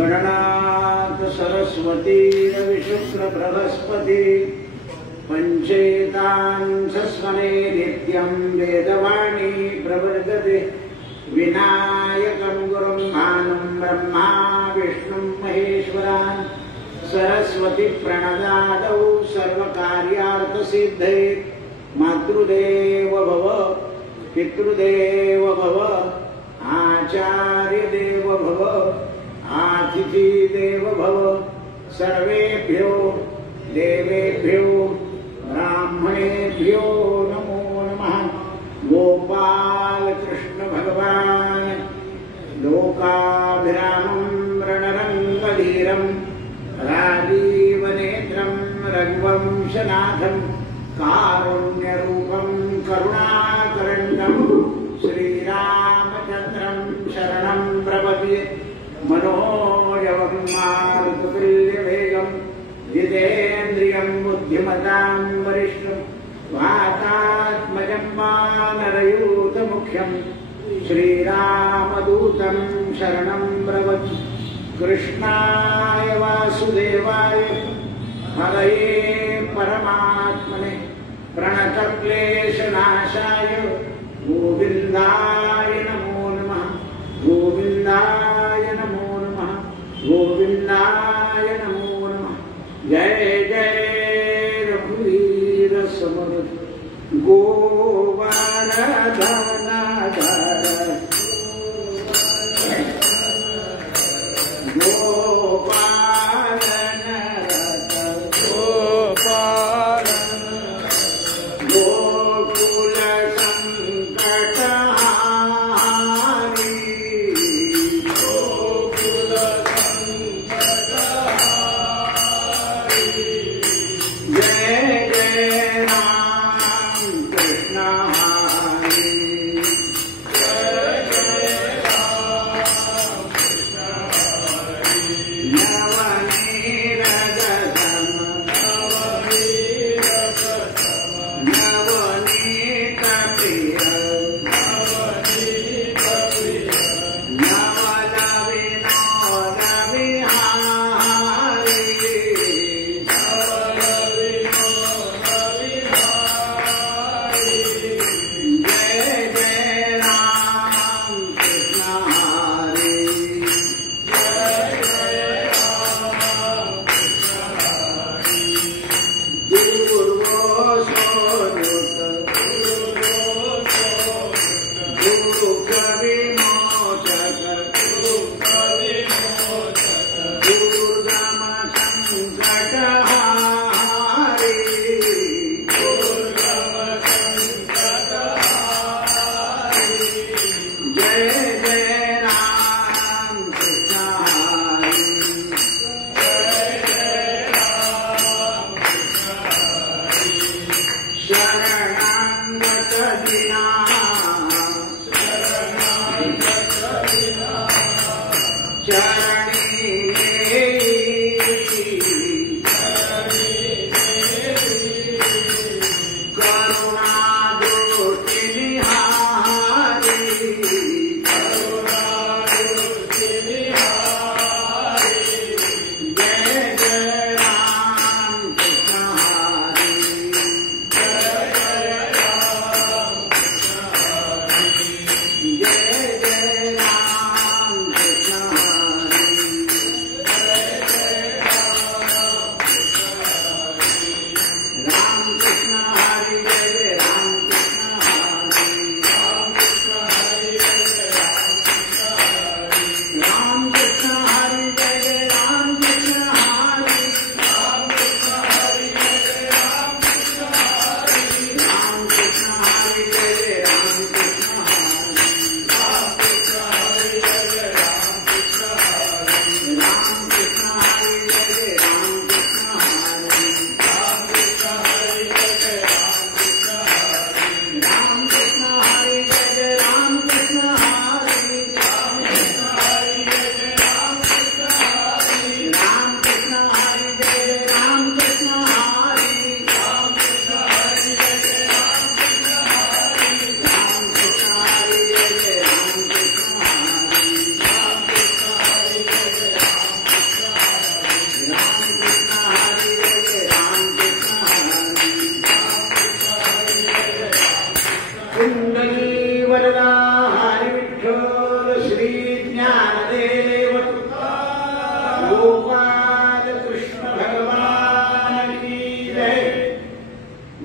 गणनाथ सरस्वती रविशुक्ल बृहस्पति पंचेतांसस्मरे नित्यं वेदवाणी प्रवर्तते विनायकं गुरुं भानुं ब्रह्मा विष्णुं महेश्वरान् सरस्वती प्रणदादौ सर्वकार्यार्थसिद्धये मातृदेव भव पितृदेव भव आचार्यदेव भव अतिथिदेव भव सर्वेभ्यो देवेभ्यो ब्राह्मणेभ्यो नमो नमः। गोपाल कृष्ण भगवान लोकाभिरामं रणरङ्गधीरं राजीवनेत्रं रघुवंशनाथं कारुण्यरूपं करुणाकरण्यं श्रीरामचन्द्रं शरणं प्रपद्ये। मनोजवं मारुततुल्यवेगं जितेन्द्रियं बुद्धिमतां वरिष्ठं वातात्मजं वानरयूथमुख्यं श्रीरामदूतं शरणं प्रपद्ये। कृष्णाय वासुदेवाय हरये परमात्मने प्रणतक्लेशनाशाय गोविन्दाय नमो नमः। गोविन्दाय नमो नमः। गोविन्दाय नमो नमः। जय जय रघुवीर समर्थ गोवर्धनधर गोपालन गोपालन गोकुल संकटहारी गोकुल संकटहारी जय जय राम कृष्ण हरि जय जय राम कृष्ण हरि। नवनीरजतम नवनीत प्रिय नवल विनोद विहारी जय जय राम कृष्ण हरि दुःख विमोचक दुर्गम संकटहारी जय जय राम कृष्ण हरि शरणागत दीना करुणा दृष्टि निहारी जय जय राम कृष्ण हरि।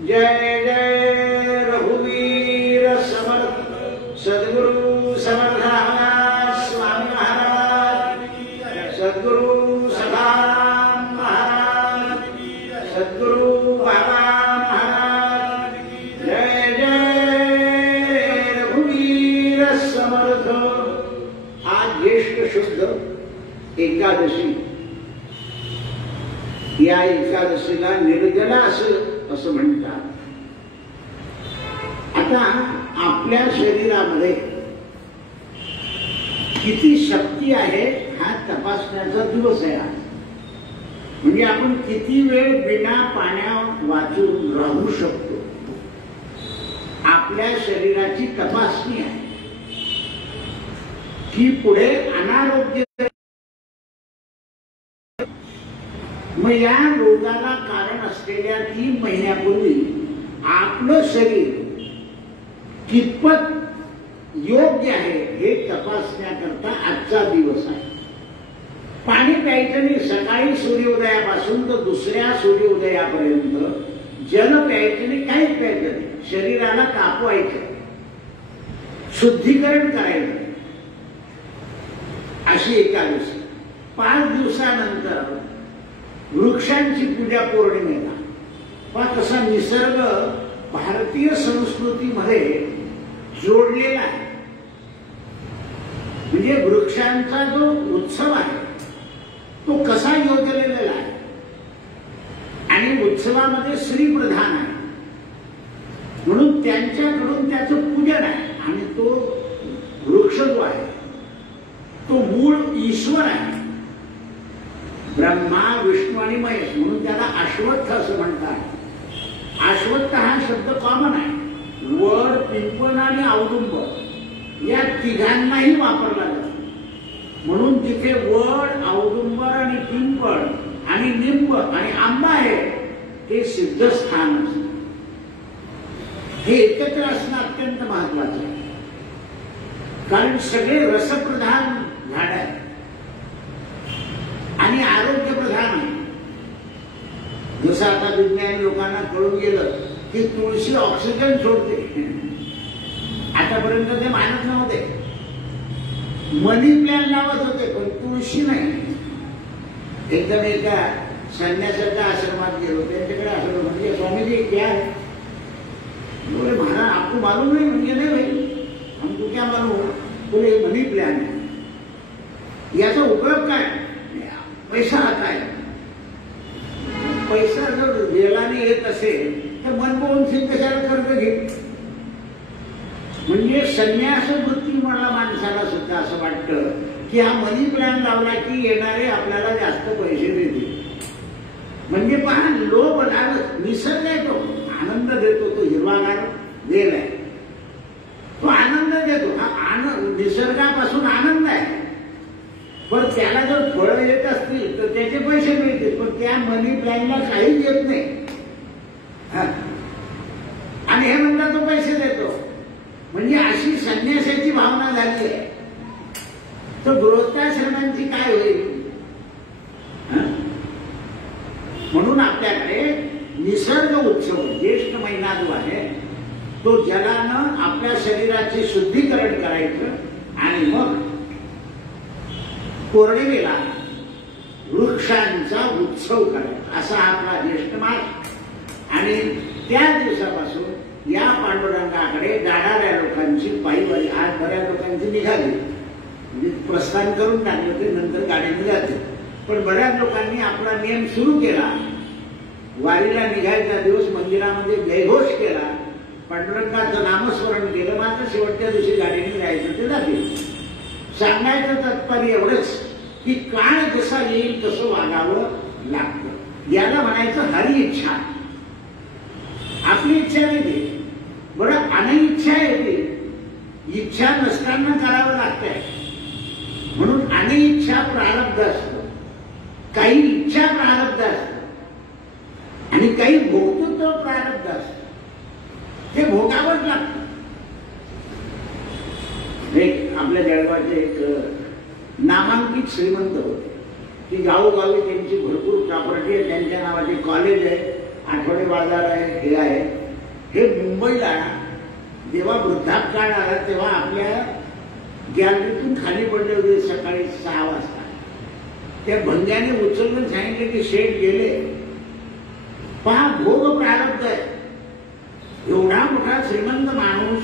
जय जय रघुवीर समर्थ सद्गुरु समर्थ रामदास स्वामी महाराज, सद्गुरु सदानंद महाराज, सद्गुरु बाबा महाराज, जय जय रघुवीर समर्थ। आज ज्येष्ठ शुद्ध एकादशी, या एकादशीला निर्जला असं म्हणतात. आता आपल्या शरीरामध्ये किती शक्ती आहे हा तपासण्याचा दिवस आहे आज. म्हणजे आपण किती वेळ बिना पाण्या वाचून राहू शकतो, आपल्या शरीराची तपासणी आहे. की पुढे अनारोग्य, मग या रोगाला कारण असलेल्या 3 महिन्यापूर्वी आपलं शरीर कितपत योग्य आहे हे तपासण्याकरता आजचा दिवस आहे. पाणी प्यायचं नाही. सकाळी सूर्योदयापासून तर दुसऱ्या सूर्योदयापर्यंत जल प्यायचं नाही, काहीच प्यायचं नाही. शरीराला तापवायचं, शुद्धीकरण करायचं. अशी एकादशी. 5 दिवसानंतर वृक्षांची पूजा पौर्णिमेला. पण तसा निसर्ग भारतीय संस्कृतीमध्ये जोडलेला आहे. म्हणजे वृक्षांचा जो उत्सव आहे तो कसा योजलेला आहे आणि उत्सवामध्ये स्त्री प्रधान आहे म्हणून त्यांच्याकडून त्याचं पूजन आहे. आणि तो वृक्ष जो आहे तो मूळ ईश्वर आहे, ब्रह्मा विष्णू आणि महेश, म्हणून त्याला अश्वत्थ असं म्हणतात. अश्वत्थ हा शब्द कॉमन आहे. वड, पिंपळ आणि औदुंबर या तिघांनाही वापरला जातो. म्हणून जिथे वड, औदुंबर आणि पिंपळ आणि निंब आणि आंबा आहे ते सिद्धस्थान असतं. हे एकत्र असणं अत्यंत महत्वाचं आहे. कारण सगळे रसप्रधान झाड आहे आणि आरोग्य प्रधान आहे. जसं आता विज्ञानी लोकांना कळून गेलं की तुळशी ऑक्सिजन सोडते. आतापर्यंत ते मानत नव्हते. मनी प्लॅन लावत होते पण तुळशी नाही. एकदम एका संन्यासाच्या आश्रमात गेलो, त्यांच्याकडे आश्रम म्हणजे स्वामीजी क्या है? बोले महाराज आपको मालूम नहीं? म्हणजे नाही भाई, हमको क्या मालूम? बोले मनी प्लॅन है. याचा उपयोग काय? पैसा आता आहे. पैसा जर वेळाने येत असेल तर मनमोहन सिंग कशाला कर्ज घेत? म्हणजे संन्यास वृत्ती मला माणसाला सुद्धा असं वाटतं की हा मनी प्लॅन लावला की येणारे आपल्याला जास्त पैसे देतील. म्हणजे पहा, लोभ लावत. निसर्ग आहे तो, आनंद देतो. तो हिरवागार वेल आहे, तो आनंद देतो. हा आनंद निसर्गापासून आनंद आहे. पण त्याला जर फळं येत असतील तर त्याचे पैसे मिळतील, पण त्या मनी प्लॅनला काहीच येत नाही. आणि हे म्हणतात तो पैसे देतो. म्हणजे अशी संन्यासाची भावना झाली आहे. तर गृहस्थाश्रमांची काय होईल? म्हणून आपल्याकडे निसर्ग उत्सव, ज्येष्ठ महिना जो आहे तो जलानं आपल्या शरीराचे शुद्धीकरण करायचं आणि मग पौर्णिमेला वृक्षांचा उत्सव करायचा, असा आपला ज्येष्ठ मास. आणि त्या दिवसापासून या पांडुरंगाकडे जाणाऱ्या लोकांची पायीवारी, आज बऱ्याच लोकांची निघाली, म्हणजे प्रस्थान करून टाकले होते, नंतर गाडी निघाली. पण बऱ्याच लोकांनी आपला नियम सुरू केला. वारीला निघायचा दिवस मंदिरामध्ये जयघोष केला, पांडुरंगाचं नामस्मरण केलं, मात्र शेवटच्या दिवशी गाडीने जायचं ते जाते. सांगायचं तात्पर्य एवढंच की काळ जसा येईल तसं वागावं लागतं. याला म्हणायचं हरी इच्छा. आपली इच्छा नाही ती, बरं अनइच्छा येते. इच्छा नसताना करावं लागतंय. म्हणून अनइच्छा प्रारब्ध असतं, काही इच्छा प्रारब्ध असतं आणि काही भोक्तृत्व प्रारब्ध असतं. ते भोगावंच लागतं. आपल्या जळगावचे एक नामांकित श्रीमंत होते की गावोगावी त्यांची भरपूर प्रॉपर्टी आहे, त्यांच्या नावाचे कॉलेज आहे, आठवडे बाजार आहे, हे आहे. हे मुंबईला जेव्हा वृद्धापकाळ आला तेव्हा आपल्या गॅलरीतून खाली पडले होते सकाळी 6 वाजता. त्या भंग्याने उचलून सांगितले की शेठ गेले. पहा भोग प्रारब्ध आहे. एवढा मोठा श्रीमंत माणूस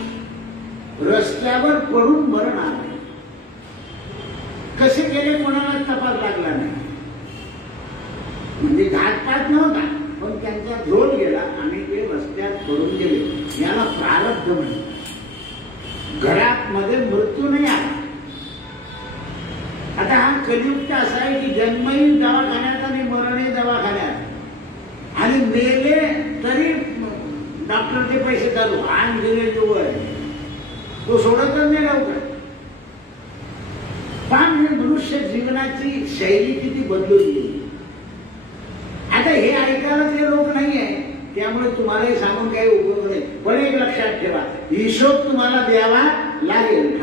रस्त्यावर पडून मरण आले. कसे गेले कोणाला तपास लागला नाही. म्हणजे घातपात नव्हता पण त्यांचा झोल गेला आणि ते रस्त्यात पडून गेले. याला प्रारब्ध म्हणतात. घरात मध्ये मृत्यू नाही आला. आता हा कलियुग असा आहे की जन्मही दवाखान्यात आणि मरणही दवाखान्यात आणि मेले तरी डॉक्टरचे पैसे चालू. आण गेले जो आहे तो सोडतच नाही लवकर. पण मनुष्य जीवनाची शैली किती बदलून गेली. आता हे ऐकायला ते लोक नाही आहे त्यामुळे तुम्हालाही सांगून काही उपयोग नाही. पण एक लक्षात ठेवा, हिशोब तुम्हाला द्यावा लागेल.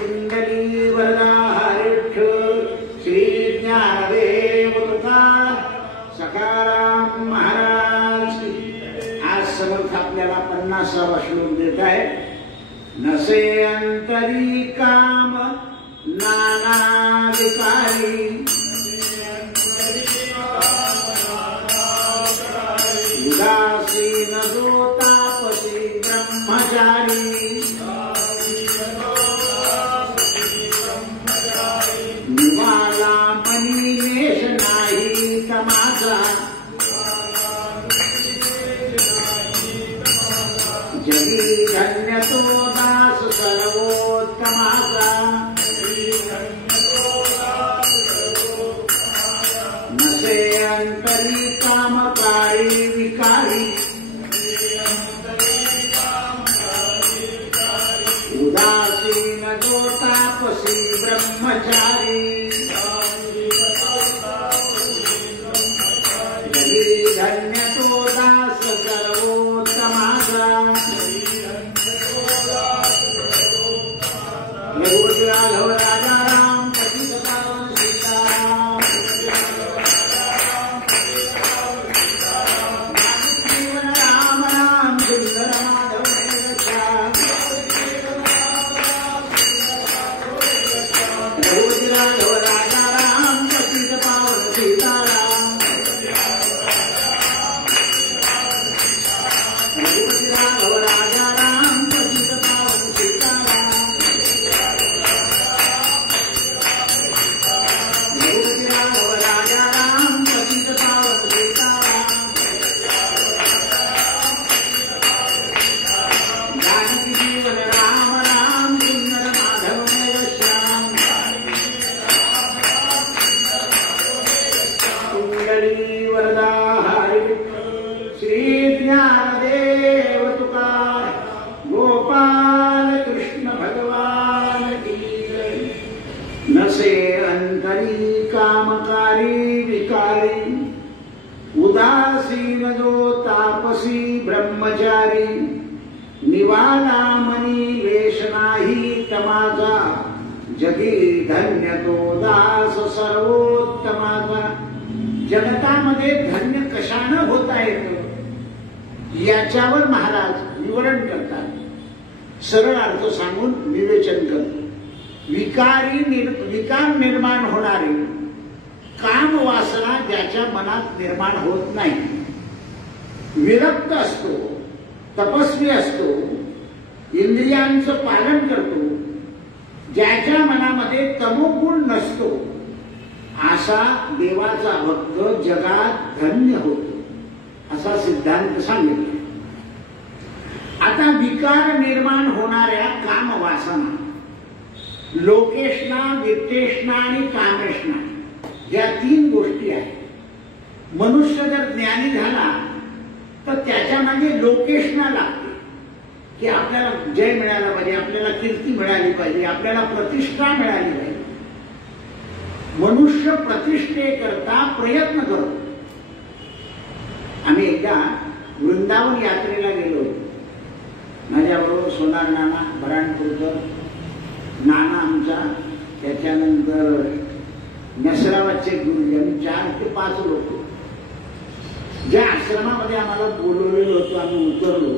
कुंडली वरदा हरिष्ठ श्री ज्ञानदेव तुकार सकाराम महाराज. आज समर्थ आपल्याला 50वा श्लोक देत आहे. नसे अंतरी काम नाना विकारी उदासीन जो तापसी ब्रह्मचारी निवाला मनी नेश नाही तमाचा जगी धन्य तो दास सर्वोत्तमाचा नसे अंतरी कामकारी विकारी उदासीन जो तापसी ब्रह्मचारी जगी धन्य तो दास सर्वोत्तमाचा राघव राजा राम पतित पावन सीताराम जीवन राम राम सुंदर माधव राघव राजा राम पतित पावन सीताराम राघव राजा राम पतित पावन सीताराम उदासीन जो तापसी ब्रह्मचारी निवाला मनी लेश नाही तमाचा जगी धन्य तो दास सर्वोत्तमाचा. जगतामध्ये धन्य कशानं होता येतं याच्यावर महाराज विवरण करतात. सरळ अर्थ सांगून विवेचन करतात. विकार निर्माण होणारे काम वासना ज्याच्या मनात निर्माण होत नाही, विरक्त असतो, तपस्वी असतो, इंद्रियांचं पालन करतो, ज्याच्या मनामध्ये तमोगुण नसतो असा देवाचा भक्त जगात धन्य होतो असा सिद्धांत सांगितला. आता विकार निर्माण होणाऱ्या काम वासना लोकेशना, वित्तेषणा आणि कामेषणा या 3 गोष्टी आहेत. मनुष्य जर ज्ञानी झाला तर त्याच्या मागे लोकेशना लागते की आपल्याला जय मिळाला पाहिजे, आपल्याला कीर्ती मिळाली पाहिजे, आपल्याला प्रतिष्ठा मिळाली पाहिजे. मनुष्य प्रतिष्ठेकरता प्रयत्न करतो. आम्ही एकदा वृंदावन यात्रेला गेलो होतो. माझ्याबरोबर सोनार नाना, बराणपूरकर नाना आमचा त्याच्यानंतर नसराबादचे गुरुजी, आम्ही 4 ते 5 लोक ज्या आश्रमामध्ये आम्हाला बोलवलेलं होतं, आम्ही उतरलो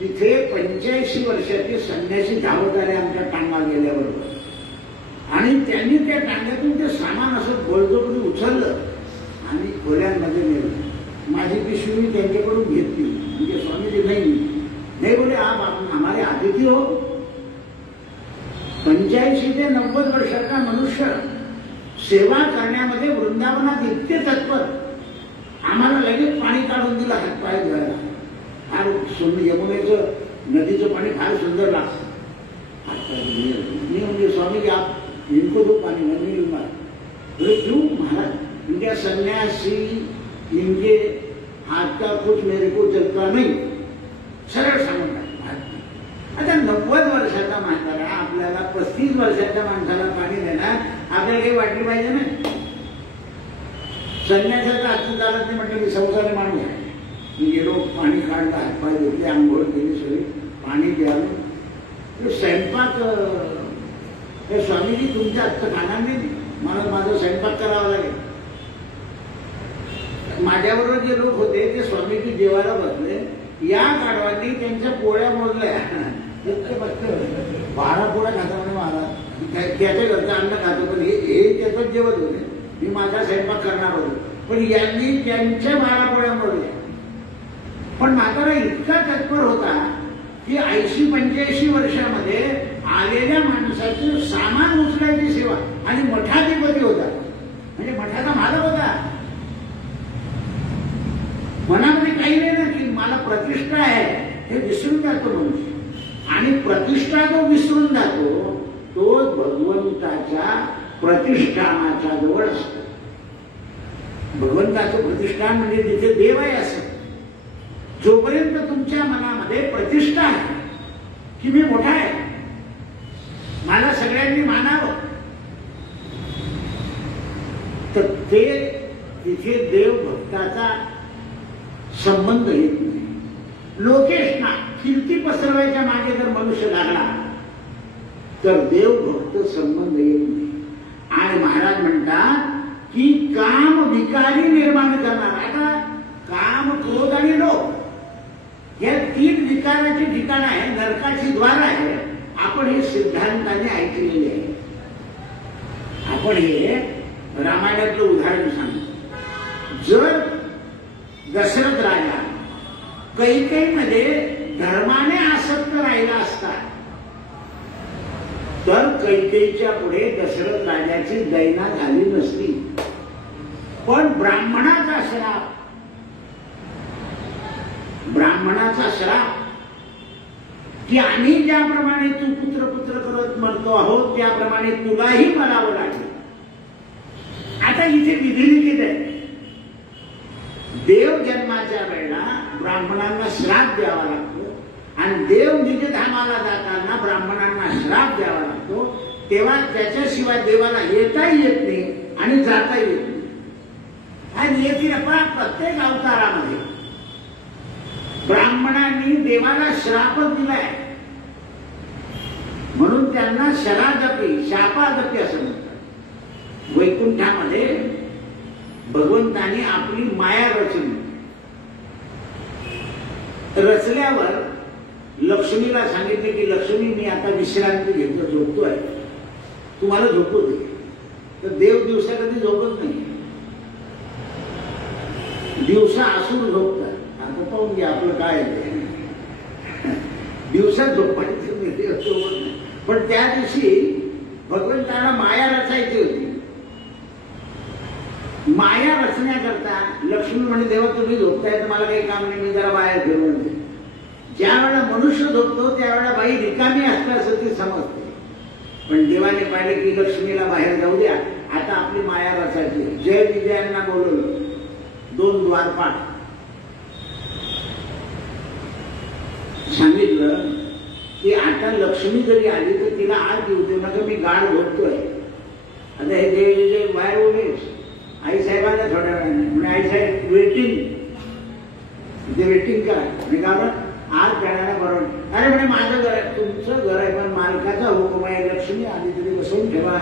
तिथे 85 वर्षाचे संन्यासी धावत आले आमच्या टांगा गेल्याबरोबर, आणि त्यांनी त्या टांग्यातून ते सामान असं बळजबरी उचललं आणि खोल्यांमध्ये नेलं. माझी पिशवी मी त्यांच्याकडून घेतली, म्हणजे स्वामीजी नाही बोले, आप हमारे अतिथी हो. 85 ते 90 वर्षाचा मनुष्य सेवा करण्यामध्ये वृंदावनात इतके तत्पर, आम्हाला लगेच पाणी काढून दिलं हातपाय धुवायला. फार सुंदर, यमुनेचं नदीचं पाणी फार सुंदर लागतं. मी म्हणजे स्वामीजी आप इनको दो पाणी, नहीं लूंगा. बोले क्यों महाराज, इनके सन्यासी, इनके हाथ का कुछ मेरे को चलता नहीं, सरळ सांगून आता 90 वर्षाचा म्हातारा आपल्याला 35 वर्षाच्या माणसाला पाणी देणार, आपल्याला काही वाटली पाहिजे ना. संन्यासाचा हात चालत नाही म्हटलं, मी संसारी माणूस आहे. मी गेलो, पाणी काढलं, हातपाय धुतले, आंघोळ केली, सगळी पाणी द्यावं. स्वयंपाक हे स्वामीजी तुमच्या हातचं खाणार नाही, मला माझा स्वयंपाक करावा लागेल. माझ्याबरोबर जे लोक होते ते स्वामीजी जेवायला बसले, या गाढवांनी त्यांच्या पोळ्या मोजल्या. 12 पोळ्या खाता म्हणे महाराज, त्याच्या घरचं अन्न खातो, पण हे त्याचं जेवत होते, मी माझा स्वयंपाक करणार होतो, पण यांनी त्यांच्या 12 पोळ्या मोजल्या. पण म्हातारा इतका तत्पर होता की 80-85 वर्षामध्ये आलेल्या माणसाचं सामान उचलायची सेवा, आणि मठाधिपती होता, म्हणजे मठाचा मालक होता. मनामध्ये काही नाही ना की मला प्रतिष्ठा आहे, हे विसरून जातो मनुष्य, आणि प्रतिष्ठा जो विसरून जातो तो भगवंताच्या प्रतिष्ठानाच्या जवळ असतो. भगवंताचं प्रतिष्ठान म्हणजे जिथे देव आहे असं. जोपर्यंत तुमच्या मनामध्ये प्रतिष्ठा आहे की मी मोठा आहे, मला सगळ्यांनी मानावं, तर ते तिथे देव भक्ताचा संबंध येत नाही. लोकेशना कीर्ती पसरवायच्या मागे जर मनुष्य लागला तर देव भक्त संबंध येत नाही. आणि महाराज म्हणतात की काम विकारी निर्माण करणार. आता काम, क्रोध आणि लोभ या 3 विकाराची ठिकाण आहे, नरकाची द्वार आहे. आपण हे सिद्धांताने ऐकलेले आहे. आपण हे रामायणातलं उदाहरण सांगतो. जर दशरथ राजा कैकेयीमध्ये धर्माने आसक्त राहिला असता तर कैकेयीच्या पुढे दशरथ राजाची दैना झाली नसती. पण ब्राह्मणाचा श्राप की आम्ही ज्याप्रमाणे तू पुत्र करत मरतो आहोत त्याप्रमाणे तुलाही मरावं लागेल. आता इथे विधी लिखित आहे, देव जन्माच्या वेळेला ब्राह्मणांना श्राप द्यावा लागतो, आणि देव निजधामाला जाताना ब्राह्मणांना श्राप द्यावा लागतो. तेव्हा त्याच्याशिवाय देवाला येताही येत नाही आणि जाता येत नाही. आणि येतील प्रत्येक अवतारामध्ये ब्राह्मणांनी देवाला श्रापच दिलाय, म्हणून त्यांना शरादपी, शापादपी असं म्हणतात. वैकुंठामध्ये भगवंताने आपली माया रचली. रचल्यावर लक्ष्मीला सांगितले की लक्ष्मी मी आता विश्रांती घेतो, झोपतोय, तुम्हाला झोपू दे. तर देव दिवसा कधी झोपत नाही, दिवसा असुर झोपतात. आता पाहून घ्या आपलं काय दिवसा झोपायचं देव झोपत नाही. पण त्या दिवशी भगवंताला माया रचायची होती. माया रचण्याकरता लक्ष्मी म्हणजे देवा तुम्ही झोपताय तर मला काही काम नाही, मी जरा बाहेर फिरवून दे. ज्या वेळेला मनुष्य झोपतो त्यावेळेला बाई रिकामी असतं असं ती समजते. पण देवाने पाहिले की लक्ष्मीला बाहेर जाऊ द्या, आता आपली माया रचायची. जय विजयांना बोलवलं, 2 द्वारपाठ सांगितलं की आता लक्ष्मी जरी आली तर तिला आत येऊ दे, नका मी गाढ झोपतोय. आता हे जय विजय बाहेर उभे, आई साहेबांना थोड्या वेळाने म्हणजे आई साहेब वेटिंग करा. मी गावात आज जाण्याला बरोबर. अरे म्हणे माझं घर आहे, तुमचं घर आहे पण मालकाचा हुकुम आहे, लक्ष्मी आली तरी बसवून ठेवा.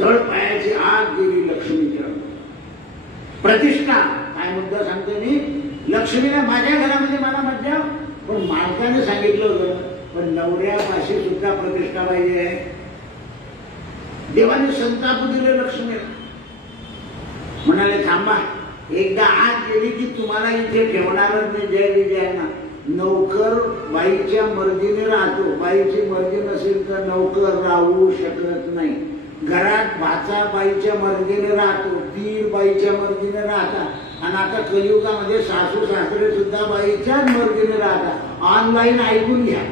तळपायाची आग गेली लक्ष्मीच्या. प्रतिष्ठा काय मुद्दा सांगतो मी, लक्ष्मीला माझ्या घरामध्ये मला मज्जा, पण मालकाने सांगितलं होतं पण नवऱ्यापाशी सुद्धा प्रतिष्ठा पाहिजे आहे. देवाने संताप दिले लक्ष्मीला. म्हणाले थांबा, एकदा आत गेली की तुम्हाला इथे ठेवणारच नाही जय विजयांना. नौकर बाईच्या मर्जीने राहतो, बाईची मर्जी नसेल तर नौकर राहू शकत नाही. घरात भाचा बाईच्या मर्जीने राहतो, दीर बाईच्या मर्जीने राहतात, आणि आता कलियुगामध्ये सासू सासरे सुद्धा बाईच्याच मर्जीने राहतात. ऑनलाईन ऐकून घ्या.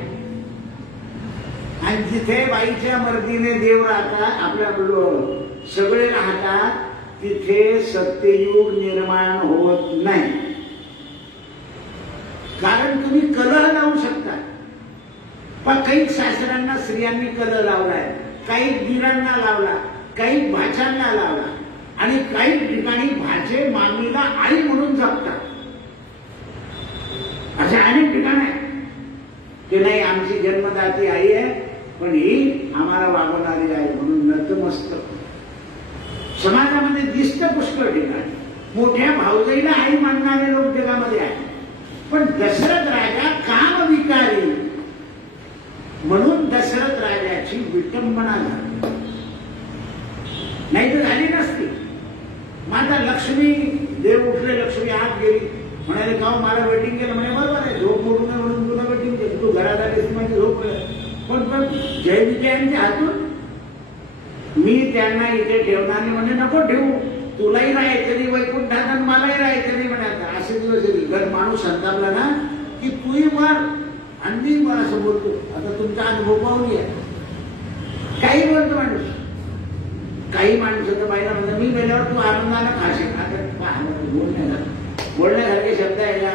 आणि जिथे बाईच्या मर्जीने देव राहतात, आपल्या सगळे राहतात, तिथे सत्ययुग निर्माण होत नाही. कारण तुम्ही कलह लावू शकता, पण काही सासऱ्यांना स्त्रियांनी कलह लावलाय, काही दीरांना लावला, काही भाच्यांना लावला, आणि काही ठिकाणी भाचे मामीला आई म्हणून जपतात. असे अनेक ठिकाण आहे की नाही आमची जन्मदाती आई आहे, पण ही आम्हाला वागवणारी आहे म्हणून नतमस्तक. समाजामध्ये दिसतं पुष्कळ ठिकाणी. मोठ्या भाऊजाईला आई मानणारे लोक जगामध्ये आहेत, पण दशरथ राजा कामविकारी म्हणून दशरथ राजाची विटंबना झाली, नाही तर झाली नसती. माता लक्ष्मी, देव उठले, लक्ष्मी आत गेली. म्हणाले का मला वेटिंग केलं? म्हणे बरोबर आहे, झोप मोडू नये म्हणून तुला वेटिंग केली, तू घरात आलीस म्हणजे झोप. पण जय विजयांच्या हातून मी त्यांना इथे ठेवणार नाही. म्हणजे नको ठेवू, तुलाही राहायचं नाही वैकुंठात आणि मलाही राहायचं नाही म्हणायचं. असे दिवस येतील. माणूस संतापला ना की तूही मार आणि मी मला असं बोलतो. आता तुमचा अनुभव पाहून घ्या. काही बोलतो माणूस, काही माणसं तर बाईला म्हणतात मी गेल्यावर तू आनंदाला खाशील. आता बोलण्यासारखे शब्द आहे का?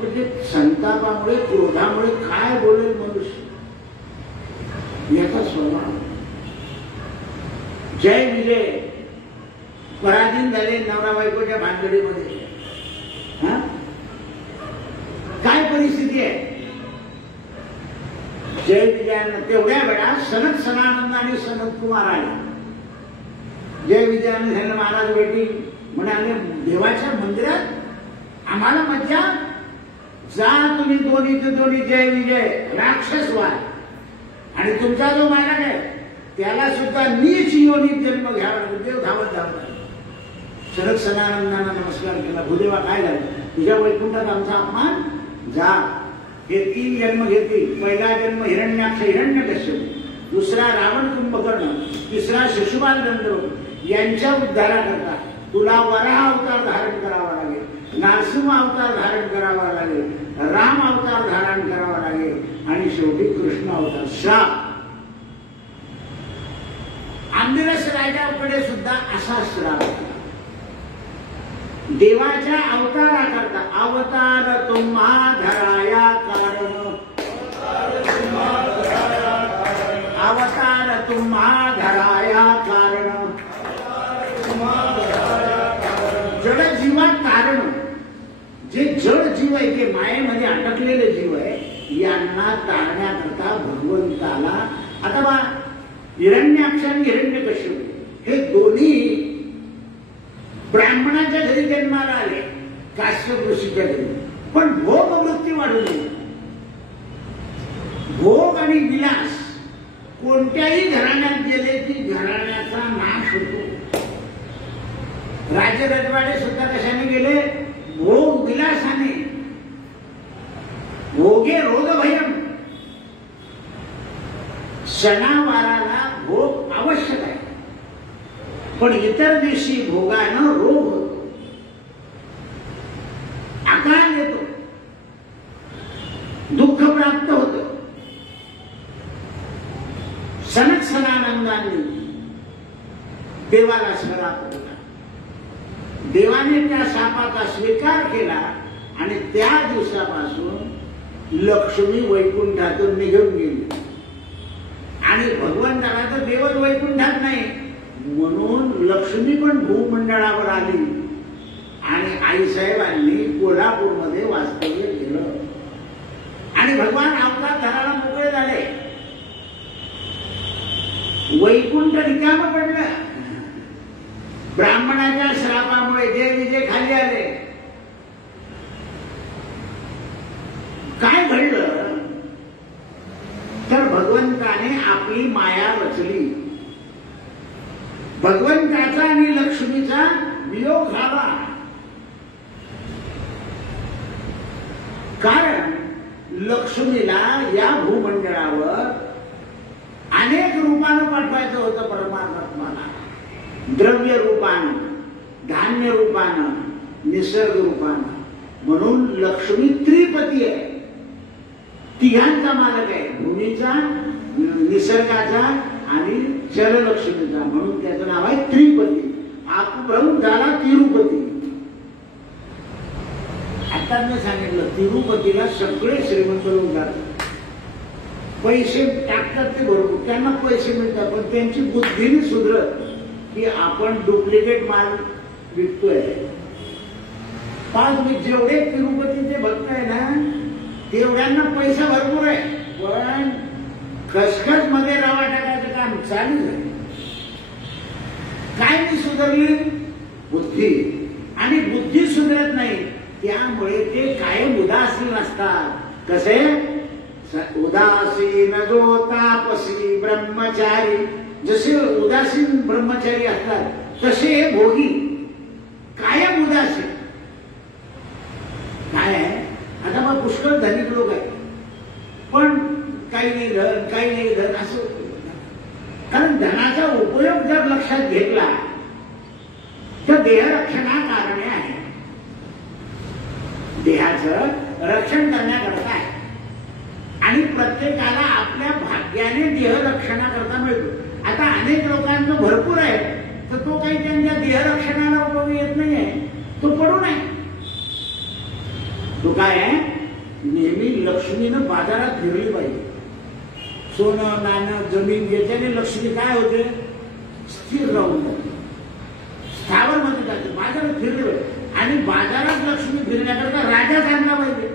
पण ते संतापामुळे क्रोधामुळे काय बोलेल मनुष्य याचा स्वभाव. जय विजय पराधीन झाले नवरा बायकोच्या भानगडीमध्ये. काय परिस्थिती आहे? जय विजयानं तेवढ्या वेळा सनत सनानंद आणि सनत कुमार आले. जय विजयाने सांगितलं महाराज वेटिंग. म्हणाले देवाच्या मंदिरात आम्हाला मज्जा, जा तुम्ही दोन्हीचे दोन्ही जय विजय राक्षस व्हा, आणि तुमचा जो मालक आहे त्याला सुद्धा नीच योनीत जन्म घ्यावा. देव धावत धावत शरद सनानंदांना नमस्कार केला. भूदेवा काय झालं? तुझ्या वैकुंठात आमचा अपमान, जा. हे 3 जन्म घेतील. पहिला जन्म हिरण्याक्ष हिरण्यकश्यप, दुसरा रावण कुंभकर्ण, तिसरा शिशुपाल गंधर्व. यांच्या उद्धाराकरता तुला वराह अवतार धारण करावा लागेल, नरसिंह अवतार धारण करावा लागेल, राम अवतार धारण करावा लागेल, आणि शेवटी कृष्ण अवतार. श्राप. आंबिरस राजाकडे सुद्धा असा श्राप होता. देवाच्या अवताराकरता अवतार तुम्हा धराया कारण, अवतार तुम्हा धराया कारण, जड जीवा कारण. जे जड जीव आहे, जे मायेमध्ये अटकलेले जीव आहे, यांना तारण्याकरता भगवंताला. आता बा हिरण्याक्ष आणि हिरण्यकश्यप हे दोन्ही ब्राह्मणाच्या घरी जन्माला आले, काश्यप ऋषीच्या घरी. पण भोग वृत्ती वाढू नये. भोग आणि विलास कोणत्याही घराण्यात गेले की घराण्याचा नाश होतो. राजे रजवाडे सुद्धा कशाने गेले? भोग विलासाने. भोगे रोग भयम. सणावाराला भोग आवश्यक आहे, पण इतर दिवशी भोगानं रोग होतो, आकार येतो, दुःख प्राप्त होतं. सनत सनानंदांनी देवाला श्राप दिला. देवाने त्या शापाचा स्वीकार केला आणि त्या दिवसापासून लक्ष्मी वैकुंठातून निघून गेली. आणि भगवंताला तर देवच वैकुंठात नाही, म्हणून लक्ष्मी पण भूमंडळावर आली आणि आईसाहेबांनी कोल्हापूरमध्ये वास्तव्य केलं आणि भगवान अवतार धराला मोकळे झाले. वैकुंठ रिकाम पडलं. ब्राह्मणाच्या श्रापामुळे जय विजय खाली आले. काय घडलं तर भगवंताने आपली माया रचली. भगवंताचा आणि लक्ष्मीचा वियोग झाला. कारण लक्ष्मीला या भूमंडळावर अनेक रूपानं पाठवायचं होतं परमात्माला. द्रव्य रूपानं, धान्य रूपानं, निसर्ग रूपानं. म्हणून लक्ष्मी त्रिपती आहे. तिघांचा मालक आहे, भूमीचा, निसर्गाचा आणि चरलक्ष्मीचा. म्हणून त्याचं नाव आहे त्रिपती. अपभ्रंश झाला तिरुपती. आता मी सांगितलं तिरुपतीला सगळे श्रीमंत लोक जातात, पैसे टाकतात ते भरपूर, त्यांना पैसे मिळतात, पण त्यांची बुद्धी सुधरत की आपण डुप्लिकेट माल विकतोय. पण जेवढे तिरुपतीचे भक्त आहे ना तेवढ्यांना पैसा भरपूर आहे, पण खसखस मध्ये रवा टाकायचं काम चालू आहे. काय नाही सुधारली? बुद्धी. आणि बुद्धी सुधारत नाही, त्यामुळे ते कायम उदासीन असतात. कसे? उदासीन जो तापसी ब्रह्मचारी. जसे उदासीन ब्रह्मचारी असतात तसे भोगी कायम उदासीन. काय आहे आता मग पुष्कळ धनिक लोक आहेत, पण काही नाही धन, काही नाही धन असं. कारण धनाचा उपयोग जर लक्षात घेतला तर देहरक्षणाकारणे आहे. देहाचं रक्षण करण्याकरता आहे. आणि प्रत्येकाला आपल्या भाग्याने देहरक्षणाकरता मिळतो. आता अनेक लोकांचं भरपूर आहे तर तो काही त्यांच्या देहरक्षणाला उपयोगी येत नाही आहे, तो पडून आहे. तो काय आहे? नेहमी लक्ष्मीनं बाजारात फिरली पाहिजे. सोनं नाणं जमीन याच्याने लक्ष्मी काय होते? स्थिर राहून जाते, स्थावर मध्ये जाते, बाजारात फिरली पाहिजे. आणि बाजारात लक्ष्मी फिरण्याकरता राजा चांगला पाहिजे.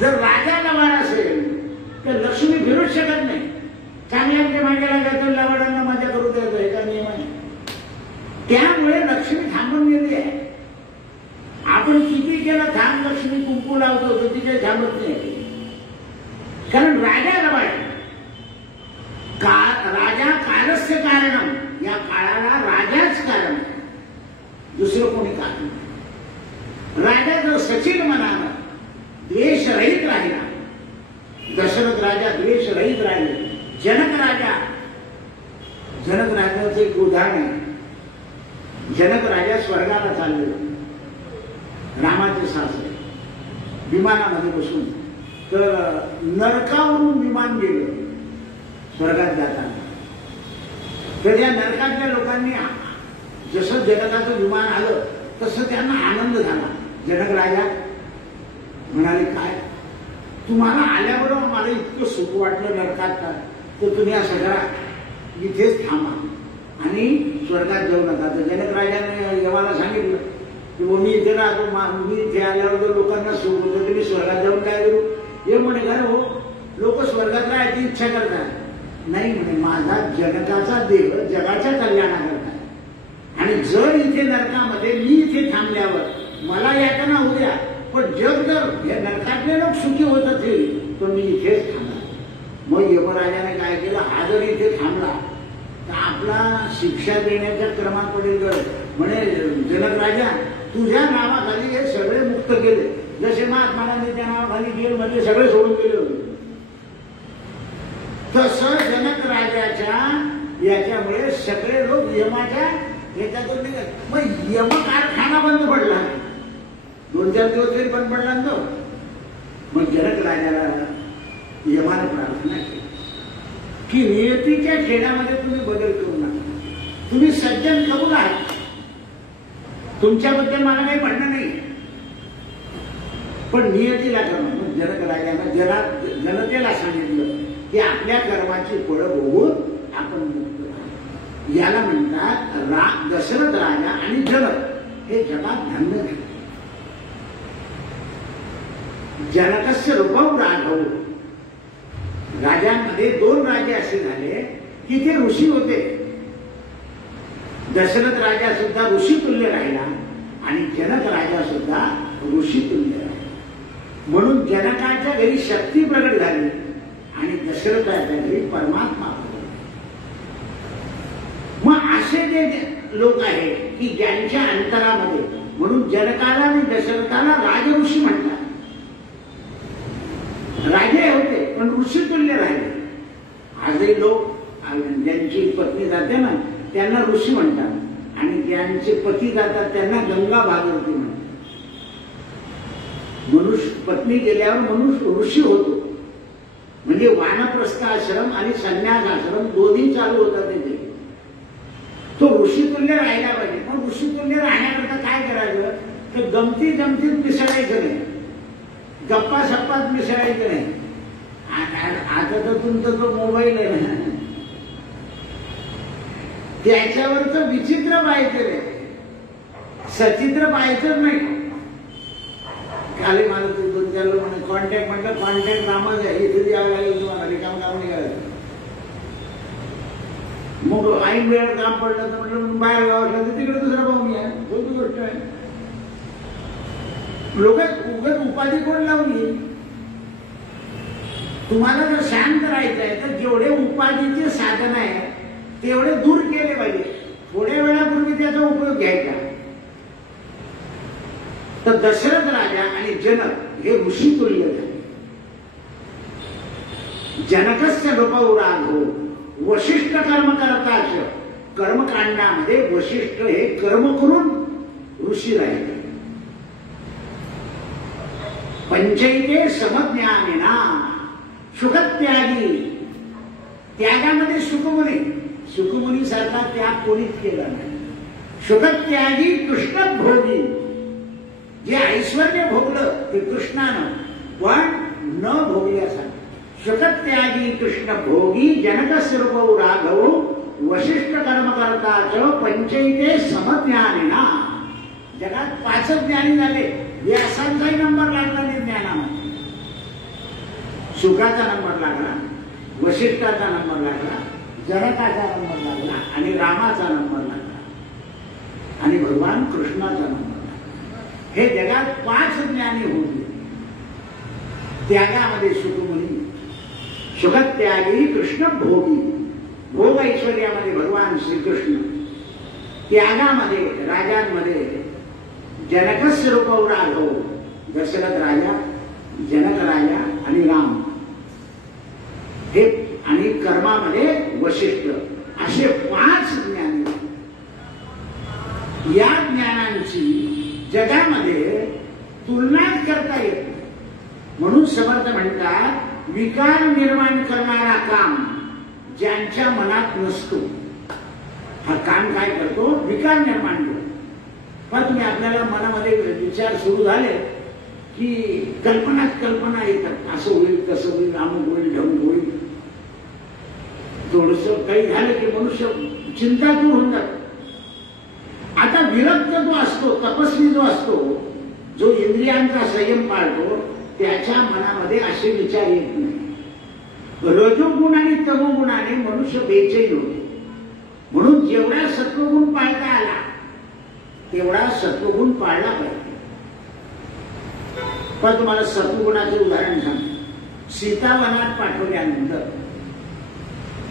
जर राजा लवाड असेल तर लक्ष्मी फिरूच शकत नाही. चांगल्याच्या मागे लागायचं, लवाडांना मजा करू द्यायचं, याचा नियम आहे. त्यामुळे लक्ष्मी थांबून गेली आहे. आपण किती केलं थांब, लक्ष्मी कुंकू लावतो तर तिथे थांबत नाही. कारण राजा लवाड, राजा कालस्य कारणम. या काळाला राजाच कारण आहे, दुसरं कोणी कारण. राजा जर सचिन मनानं द्वेष रहित राहिला, दशरथ राजा द्वेष रहित राहिले. जनक राजाचं एक उदाहरण आहे. जनक राजा स्वर्गाला चालले, रामाचे सासरे विमानामध्ये बसून, तर नरकावरून विमान गेलं स्वर्गात जाताना. तर त्या नरकातल्या लोकांनी जसं जनकाचं विमान आलं तसं त्यांना आनंद झाला. जनक राजा म्हणाले, काय तुम्हाला आल्याबरोबर मला इतकं सुख वाटलं नरकात, तर तुम्ही असं करा, इथेच थांबा आणि स्वर्गात जाऊ नका. तर जनक राजाने यमाला सांगितलं की मी इथे राहतो, मी इथे आल्यावर लोकांना सुख होतं, तुम्ही स्वर्गात जाऊन काय करू? हे म्हणे, खरं हो, लोक स्वर्गात राहायची इच्छा करतात. नाही म्हणे, माझा जनकाचा देव जगाच्या कल्याणाकरता आहे. आणि जर इथे नरकामध्ये मी इथे थांबल्यावर मला यातना होऊ द्या, पण जग जर हे नरकातले लोक सुखी होत असेल तर मी इथेच थांबला. मग यमराजाने काय केलं? हा जर इथे थांबला तर आपला शिक्षा देण्याच्या क्रमात पडेल. म्हणे, जनक राजा, तुझ्या नावाखाली हे सगळे मुक्त केले, जसे महात्मा गांधीच्या नावाखाली जेलमध्ये सगळे सोडून गेले होते, तसं जनक राजाच्या याच्यामुळे सगळे लोक यमाच्या याच्यातून निघाले. मग यम कारखाना बंद पडला, 2-4 दिवस तरी बंद पडला तो. मग जनक राजाला यमानं प्रार्थना केली की नियतीच्या खेळामध्ये तुम्ही बदल करू नका, तुम्ही सज्जन कबूल आहात, तुमच्याबद्दल मला काही म्हणणं नाही, पण नियतीला करू. मग जनक राजानं जनतेला सांगितलं की आपल्या कर्माची फळं बघून आपण मुक्त राहू. याला म्हणतात दशरथ राजा आणि जनक हे जगात धन्य झाले. जनकस्य रूपम राघव. राजांमध्ये 2 राजे असे झाले की ते ऋषी होते. दशरथ राजा सुद्धा ऋषीतुल्य राहिला आणि जनक राजा सुद्धा ऋषीतुल्य राहिला. म्हणून जनकाच्या घरी शक्ती प्रगट झाली आणि दशरथाच्या घरी परमात्मा प्रगट झाला. मग असे जे लोक आहेत की ज्यांच्या अंतरामध्ये, म्हणून जनकाला आणि दशरथाला राजऋषी म्हणतात. राजे होते पण ऋषीतुल्य राहिले. आजही लोक ज्यांची पत्नी जाते ना त्यांना ऋषी म्हणतात आणि ज्यांचे पती जातात त्यांना गंगा भागवती म्हणतात. मनुष्य पत्नी गेल्यावर मनुष्य ऋषी होतो. म्हणजे वानप्रस्थ आश्रम आणि संन्यास आश्रम दोन्ही चालू होतात तिथे. तो ऋषीतुल्य राहायला पाहिजे. पण ऋषीतुल्य राहण्याकरता काय करायचं तर गमती जमतीत मिसळायचं नाही, गप्पा सप्पात मिसळायचं नाही. आता तर तुमचा जो मोबाईल आहे ना त्याच्यावरच विचित्र पाहायचं रे, सचित्र पाहायचंच नाही. खाली मला तू दोन चार लोक कॉन्टॅक्ट म्हटलं, कॉन्टॅक्ट नामच आहे, इथे यावं लागेल तुम्हाला, रिकाम काम नाही करायचं. मग ऐन वेळेत काम पडलं तर म्हटलं बाहेर गावाला तर तिकडे दुसरा पाहुणी आहे, कोणती गोष्ट आहे. लोक उगत उपाधी कोण लावली. तुम्हाला जर शांत राहायचं आहे तर जेवढे उपाधीचे साधन आहे तेवढे दूर केले पाहिजे. थोड्या वेळापूर्वी त्याचा उपयोग घ्यायचा. तर दशरथ राजा आणि जनक हे ऋषीतुल्य झाले. जनकस्य नृपौ राघो वशिष्ठ कर्म करताच. कर्मकांडामध्ये वशिष्ठ हे कर्म करून ऋषी राहिले. पंचैते समज्ञानिना सुखत्यागी. त्यागामध्ये सुखमुनी, सुखमुनी सारखा त्याग कोणीच केला नाही. सुखत्यागी कृष्ण भोगी. जे ऐश्वर्य भोगलं ते कृष्णानं, पण न भोगल्यासारखं. सुखत्यागी कृष्ण भोगी जनकस्य नृपौ राघवो वशिष्ठ कर्म करताच पंचैते समज्ञानिना. जगात 5 ज्ञानी झाले. व्यासांचाही नंबर लागला नाही ज्ञानामध्ये. सुखाचा नंबर लागला, वशिष्ठाचा नंबर लागला, जनकाचा नंबर लागला आणि रामाचा नंबर लागला आणि भगवान कृष्णाचा नंबर लागला. हे जगात 5 ज्ञानी होऊन गेले. त्यागामध्ये सुखमुनी, सुखत्यागी कृष्ण भोगी. भोग ऐश्वर्यामध्ये भगवान श्रीकृष्ण, त्यागामध्ये राजांमध्ये जनकस्य नृपौ राघव, दशरथ राजा, जनक राजा आणि राम हे, आणि कर्मामध्ये वशिष्ठ. असे 5 ज्ञानी. या ज्ञानांची जगामध्ये तुलनाच करता येत नाही. म्हणून समर्थ म्हणतात विकार निर्माण करणारा काम ज्यांच्या मनात नसतो, हा काम काय करतो विकार निर्माण करतो. पण तुम्ही आपल्याला मनामध्ये विचार सुरू झाले की कल्पना येतात. असं होईल, तसं होईल, अमुक होईल, ढमुक होईल. थोडस काही झालं की मनुष्य चिंता दूर होऊन जातो. आता विरक्त जो असतो, तपस्वी जो असतो, जो इंद्रियांचा संयम पाळतो, त्याच्या मनामध्ये असे विचार येत नाही. रजोगुण आणि तमोगुणाने मनुष्य बेचैन होते. म्हणून जेवढा सत्वगुण पाळता आला तेवढा सत्वगुण पाळला पाहिजे. पण तुम्हाला सत्वगुणाचे उदाहरण सांगतो. सीता वनात पाठवल्यानंतर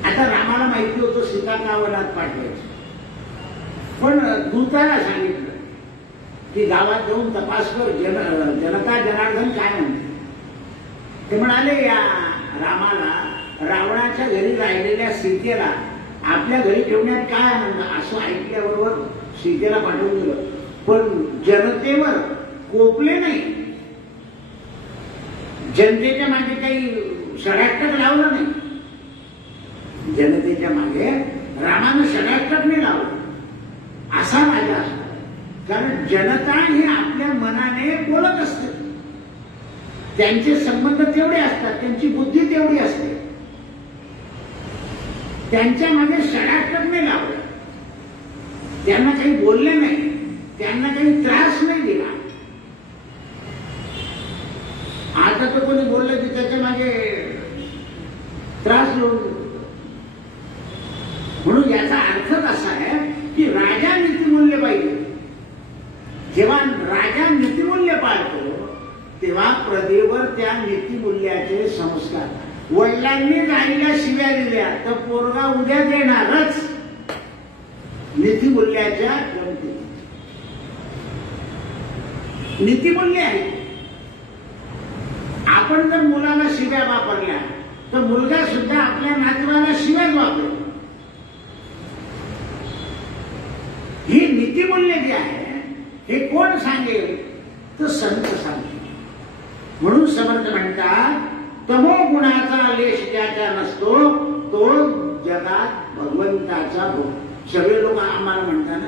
आता रामाला माहिती होतं सीता का वनात पाठवायचं, पण दूताला सांगितलं की गावात जाऊन तपास कर, जनता जनार्दन काय म्हणते. ते म्हणाले या रामाला रावणाच्या घरी राहिलेल्या सीतेला आपल्या घरी ठेवण्यात काय आनंद. असं ऐकल्याबरोबर सीतेला पाठवून दिलं. पण जनतेवर कोपले नाही, जनतेच्या मागे काही षडाष्टक लावलं नाही. जनतेच्या मागे रामानं षडाष्टक नाही लावलं. असा राजा असतो. कारण जनता ही आपल्या मनाने बोलत असते. त्यांचे संबंध तेवढे असतात, त्यांची बुद्धी तेवढी असते. त्यांच्या मागे षडाष्टक नाही लावलं, त्यांना काही बोलले नाही, त्यांना काही त्रास नाही दिला. आता तर कोणी बोललं की त्याच्या मागे त्रास होऊन. म्हणून याचा अर्थ असा आहे की राजा नीतिमूल्य पाहिजे. जेव्हा राजा नीतिमूल्य पाळतो तेव्हा प्रजेवर त्या नीतिमूल्याचे संस्कार. वडिलांनी आईला शिव्या दिल्या तर पोरगा उद्या देणारच नीतिमूल्याच्या किमती. नीतिमूल्य आहे. आपण जर मुलाला शिव्या वापरल्या तर मुलगा सुद्धा आपल्या नातवाला शिव्याच वापरेल. ही नीतिमूल्य जी आहे हे कोण सांगेल तर संत सांगेल. म्हणून समर्थ म्हणतात तमो गुणाचा लेश ज्याच्या नसतो तो जगात भगवंताचा भोग. सगळे लोक आम्हाला म्हणतात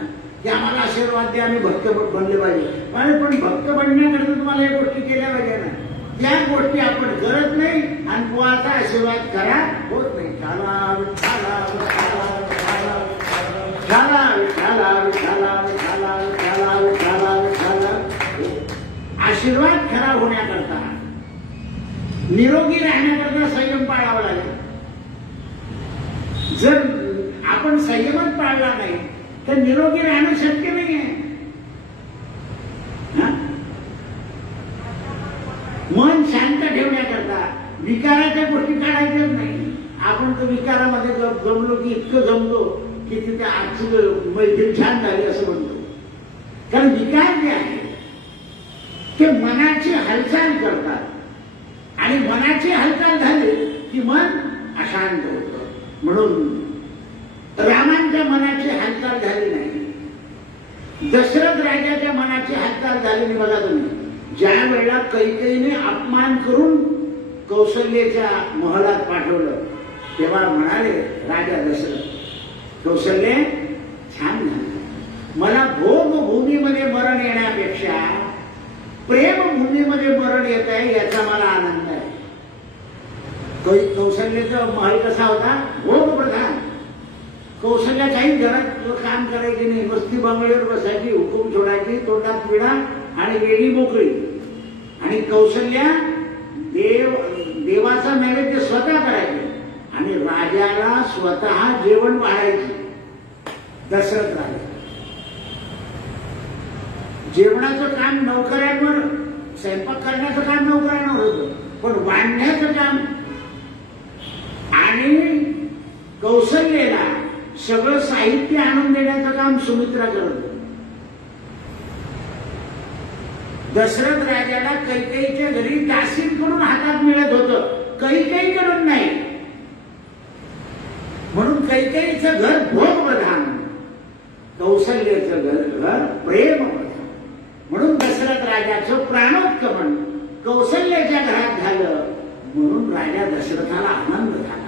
की आम्हाला आशीर्वाद द्या, आम्ही भक्त बनले पाहिजे. पण भक्त बनण्याकरता तुम्हाला या गोष्टी केल्या पाहिजे ना. त्या गोष्टी आपण करत नाही आणि बुवाचा आशीर्वाद करा होत नाही. झाला विठाला विठाला विठाला झाला विठाला विठाला विठाला विठाला विठाला विठाला. आशीर्वाद खरा होण्याकरता निरोगी राहण्याकरता संयम पाळावा लागेल. जर आपण संयमच पाळला नाही तर निरोगी राहणं शक्य नाही आहे. मन शांत ठेवण्याकरता विकाराच्या गोष्टी काढायच्याच नाही. आपण तर विकारामध्ये जमलो की इतकं जमलो की तिथे आजची मैत्री छान झाली असं म्हणतो. कारण विकार जे आहे ते मनाची हालचाल करतात आणि मनाची हालचाल झाली की मन अशांत होतं. म्हणून रामांच्या मनाची हालचाल झाली नाही, दशरथ राजाच्या मनाची हालचाल झाली नाही. बघा तुम्ही ज्या वेळेला कैकेयीने अपमान करून कौशल्याच्या महलात पाठवलं तेव्हा म्हणाले राजा दशरथ कौशल्य छान झालं. मला भोगभूमीमध्ये मरण येण्यापेक्षा प्रेमभूमीमध्ये मरण येत आहे याचा मला आनंद आहे. कौशल्याचा महल कसा होता? भोगप्रधान. कौशल्या काही घरात काम करायचे नाही, मस्ती बंगल्यावर बसायची, हुकूम सोडायची, तोंडात पिढा आणि वेळी मोकळी. आणि कौशल्या देवाचा नैवेद्य स्वतः करायचे आणि राजाला स्वतः जेवण वाढायचे. दशरथ राजा जेवणाचं काम नोकऱ्यांवर, स्वयंपाक करण्याचं काम नोकऱ्यांवर होतं, पण वाढण्याचं काम आणि कौशल्याला सगळं साहित्य आणून देण्याचं काम सुमित्रा करत होती. दशरथ राजाला कैकेयीच्या घरी दासींकडून हातात मिळत होतं, कैकेयीकडून नाही. म्हणून कैकेयीचं घर भोगप्रधान, कौशल्याचं घर प्रेमप्रधान. म्हणून दशरथ राजाचं प्राणोत्कमन कौशल्याच्या घरात झालं. म्हणून राजा दशरथाला आनंद झाला.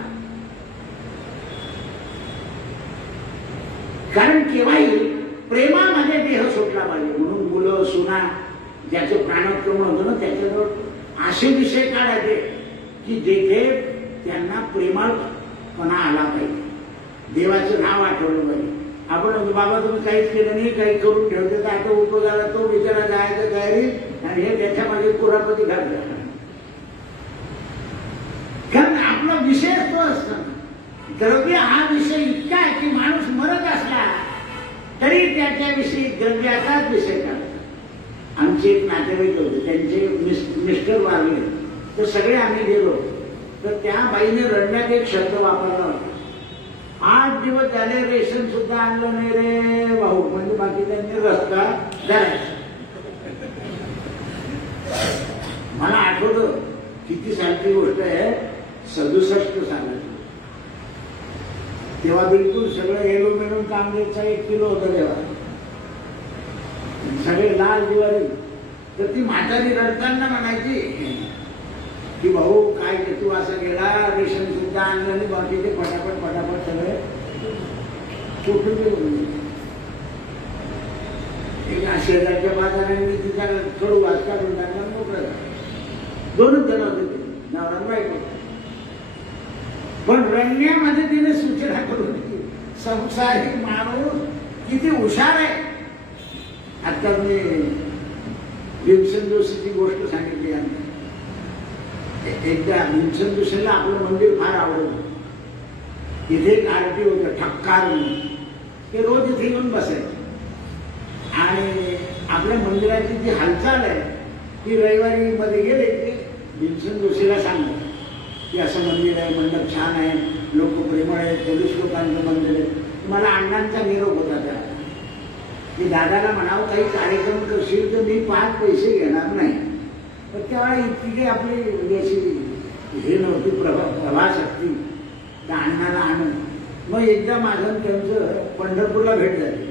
कारण केव्हाही प्रेमामध्ये देह सुटला पाहिजे. म्हणून मुलं सुना ज्याचं प्राणोत्कमन होतं ना त्याच्याजवळ असे विषय काढायचे की जेथे त्यांना प्रेमाळपणा आला पाहिजे, देवाचं नाव आठवलं पाहिजे. आपण बाबा तुम्ही काहीच केलं नाही, काही करून ठेवते तर आता उपयोगाला तो विचारा जायचं तयारी आणि हे त्याच्यामध्ये कुरापती घालतात. कारण आपला विषय तो असतो. द्रव्य हा विषय इतका आहे की माणूस मरत असला तरी त्याच्याविषयी द्रव्याचाच विषय काढतो. आमचे एक नातेवाईक होते, त्यांचे मिस्टर वारले तर सगळे आम्ही गेलो तर त्या बाईने रडण्यात एक शब्द वापरला होता, 8 दिवस झाले रेशन सुद्धा आणलं नाही रे भाऊ. म्हणजे बाकी त्यांनी रस्ता धरायचा. मला आठवतं किती सालची गोष्ट आहे, 67 सालाची. तेव्हा बिलकुल सगळं हेलून मेलून कांद्याचा 1 किलो होता तेव्हा, सगळे लाल दिवाळी. तर ती म्हातारी रडताना म्हणायची की भाऊ काय तू असं गेला, रेशन सुद्धा आणलं आणि बाकीचे फटाफट फटाफट सगळे कुठून गेले. एका शेजारच्या बाजारांनी तिचा थोडं वाज काढून टाकला, मोकळं. 2च जण होते ते, नवरा बायको. पण रडण्यामध्ये तिने सूचना करून दिली, संसारिक माणूस किती हुशार आहे. आता मी भीमसेन जोशीची गोष्ट सांगितली. एकदा भीमसेन जोशीला आपलं मंदिर फार आवडलं. तिथे एक आरती होतं ठक्कार म्हणून. ते रोज इथे येऊन बसायचे आणि आपल्या मंदिराची जी हालचाल आहे ती रविवारी मध्ये गेले ते भीमसेन जोशीला सांगत की असं मंदिर आहे, मंडप छान आहे, लोक प्रेमळ आहेत, पोलीस लोकांचं मंदिर आहे. मला अण्णांचा निरोप होता त्या की दादाला म्हणावं काही कार्यक्रम करशील तर मी 5 पैसे घेणार नाही. तर त्यावेळी इतकी काही आपली म्हणजे अशी हे नव्हती प्रभाशक्ती त्या अण्णाला आणून. मग एकदा माझं त्यांचं पंढरपूरला भेट झाली.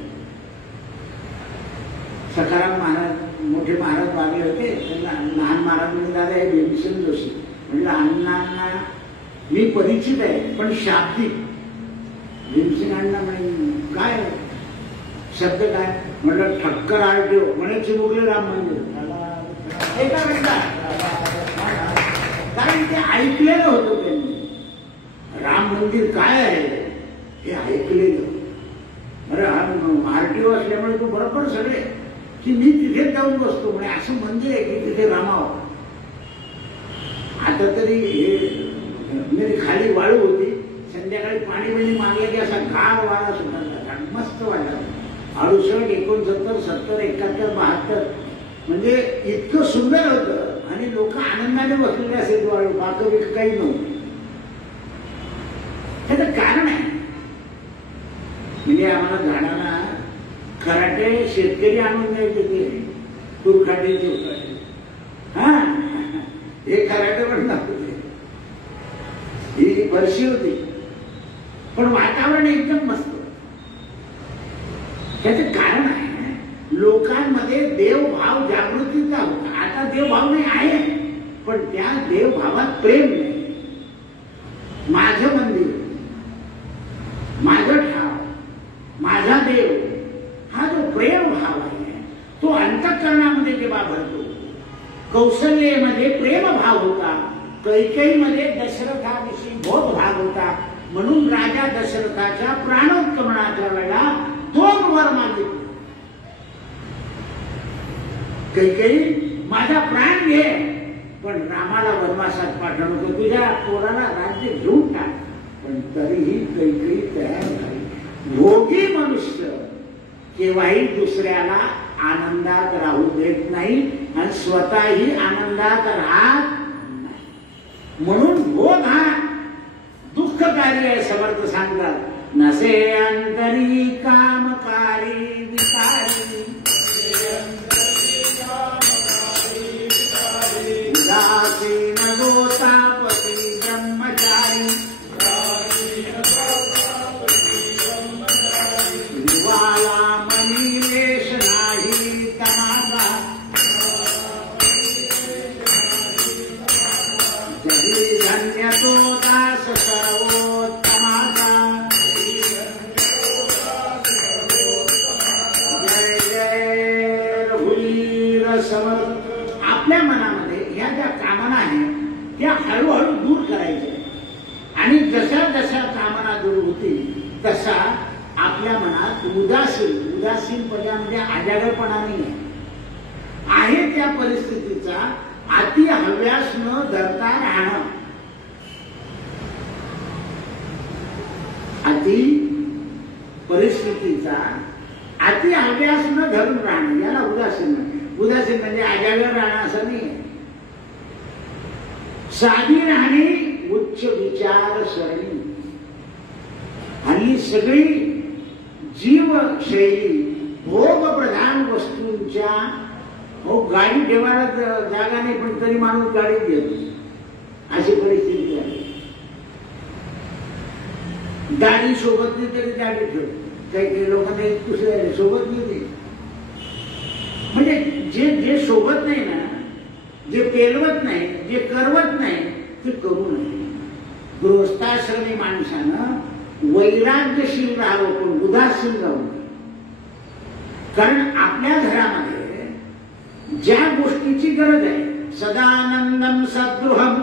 सखाराम महाराज मोठे महाराज वागले होते, त्यांना लहान महाराज म्हणजे दादा हे भीमसेन जोशी म्हणजे अण्णांना मी परिचित आहे पण शाब्दिक. भीमसेन अण्णा म्हणजे काय शब्द काय म्हटलं ठक्कर आरटीओ म्हणे चिमुकले राम मंदिर. एका मिनिटात कारण ते ऐकलेलं होतं त्यांनी. राम मंदिर काय आहे हे ऐकलेलं. अरे हा आरटीओ असल्यामुळे तो बरोबर सगळे की मी तिथे जाऊन बसतो म्हणजे असं मंदिर आहे की तिथे रामावं. आता तरी हे म्हणजे खाली वाळू होती, संध्याकाळी पाणी बिणी मागलं की असा गार वारा सुटायला मस्त वाटला. 68, 69, 70, 71, 72 म्हणजे इतकं सुंदर होतं आणि लोक आनंदाने बसलेले असेल वाळू, बाकी बिक काही नव्हतं. त्याचं कारण आहे म्हणजे आम्हाला झाडांना खराटे शेतकरी आणून द्यायचे ते तुरखाटे चुरखाटे. हा हे खराटे पण नव्हते, ही वर्षी होती पण वातावरण एकदम मस्त. त्याचं कारण आहे लोकांमध्ये देवभाव जागृतीचा होता. आता देवभाव नाही आहे पण त्या देवभावात प्रेम नाही. माझं मंदिर, माझं ठाव, माझा देव हा जो प्रेम भाव आहे तो अंतःकरणामध्ये जेव्हा भरतो. कौशल्येमध्ये प्रेम भाव होता, कैकेयीमध्ये दशरथाविषयी बोध भाग होता. म्हणून राजा दशरथाच्या प्राणोत्क्रमणाच्या वेळेला 2 वर मागितले. कैकेयी माझा प्राण घे पण रामाला वनवासात पाठवू नको, तुझ्या पोराला राज्य घेऊन टाक. पण तरीही कैकेयी तयार झाली. भोगी मनुष्य केव्हाही दुसऱ्याला आनंदात राहू देत नाही आणि स्वतःही आनंदात राहत नाही. म्हणून भोग हा दुःखकारी आहे. समर्थ सांगतात नसे अंतरी कामकारी विकारी उदासीन गोतापती ब्रह्मचारी निवाला मनीलेश नाही तमासा जगी धन्य तो दास सर्वोत्तमाचा. जय जय रघुवीर समर्थ. आपल्या मनामध्ये ह्या ज्या कामना आहेत त्या हळूहळू दूर करायच्या आणि जशा जशा कामना दूर होतील तसा आपल्या मनात उदासीनपणा म्हणजे आजारपणा नाही आहे त्या परिस्थितीचा अति हव्यास न धरता राहणं. अति परिस्थितीचा अति हव्यास न धरून राहणं याला उदासीन म्हणजे. उदासीन म्हणजे आजागर राहणं असं नाही. साधी राहणे, उच्च विचारसरणी. आणि सगळी जीवशैली भोगप्रधान वस्तूंच्या गाडी ठेवायला जागा नाही पण तरी माणूस गाडी घेतो अशी परिस्थिती आहे. गाडी सोबत नाही तरी गाडी ठेवतो. काही काही लोकांना दुसऱ्या सोबत नाही. म्हणजे जे जे सोबत नाही ना, जे पेलवत नाही, जे करवत नाही ते करू नये. गृहस्थाश्रमी माणसानं वैराग्यशील राहावं पण उदासीन राहू नये. कारण आपल्या घरामध्ये ज्या गोष्टीची गरज आहे सदानंदम सद्गृहम.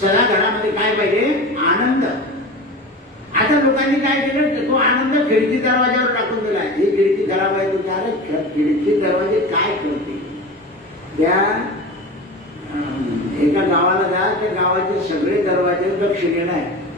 सदा घरामध्ये काय पाहिजे? आनंद. आता लोकांनी काय केलं तो आनंद खिडकी दरवाज्यावर टाकून दिला. ही खिडकी खराब आहे तुझ्या. अरे खिडकी दरवाजे काय करते? त्या एका गावाला जा, त्या गावाचे सगळे दरवाजे दक्षिणेला आहे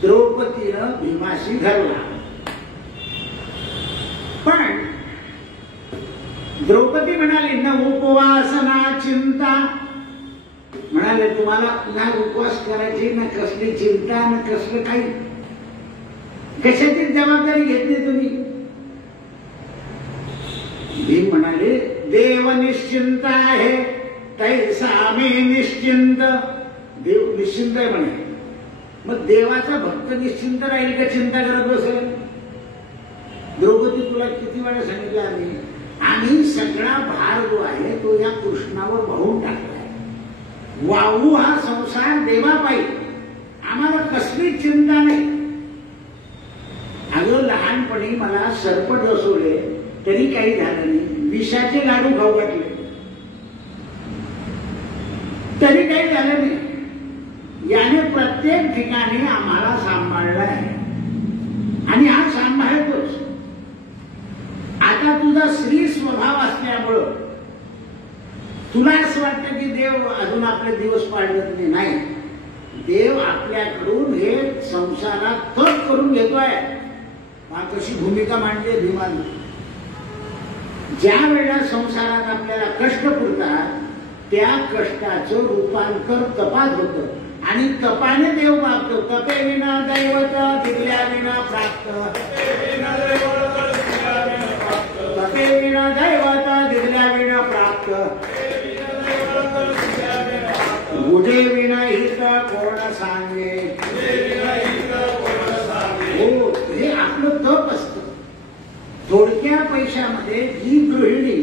द्रौपदीनं भीमाशी धरला. पण द्रौपदी म्हणाली न उपवासना चिंता. म्हणाले तुम्हाला ना उपवास करायची, ना कसली चिंता, ना कसलं काही, कशाची जबाबदारी घेतली तुम्ही. भीम म्हणाले देव निश्चिंत आहे तैसा मी निश्चिंत. देव निश्चिंत आहे म्हणे. मग देवाचा भक्त निश्चिंत राहील का चिंता करत बसेल. द्रौपदी तुला किती वेळा सांगितलं आम्ही सगळा भार जो आहे तो या कृष्णावर वाहून टाकलाय. वाहू हा संसार देवापायी, आम्हाला कसली चिंता नाही. अगं लहानपणी मला सर्प डसवले तरी काही झालं नाही, विषाचे लाडू खाऊ वाटले तरी काही झालं नाही. याने प्रत्येक ठिकाणी आम्हाला सांभाळलं आहे आणि हा सांभाळतोच. आता तुझा श्री स्वभाव असल्यामुळं तुला असं वाटतं की देव अजून आपले दिवस पाळत नाही. देव आपल्याकडून हे संसारात तप करून घेतोय. कशी भूमिका मांडली भीमाने. ज्या वेळेला संसारात आपल्याला कष्ट पुरतात त्या कष्टाचं रूपांतर तपात होतं आणि तपाने देव मागतो. तपे विना दैवत दिल्या विना प्राप्त. तपे विना दैवत दिल्या विना प्राप्त. गुढे विना हित कोण सांगे. हो, हे आपलं तप असतं. थोडक्या पैशामध्ये जी गृहिणी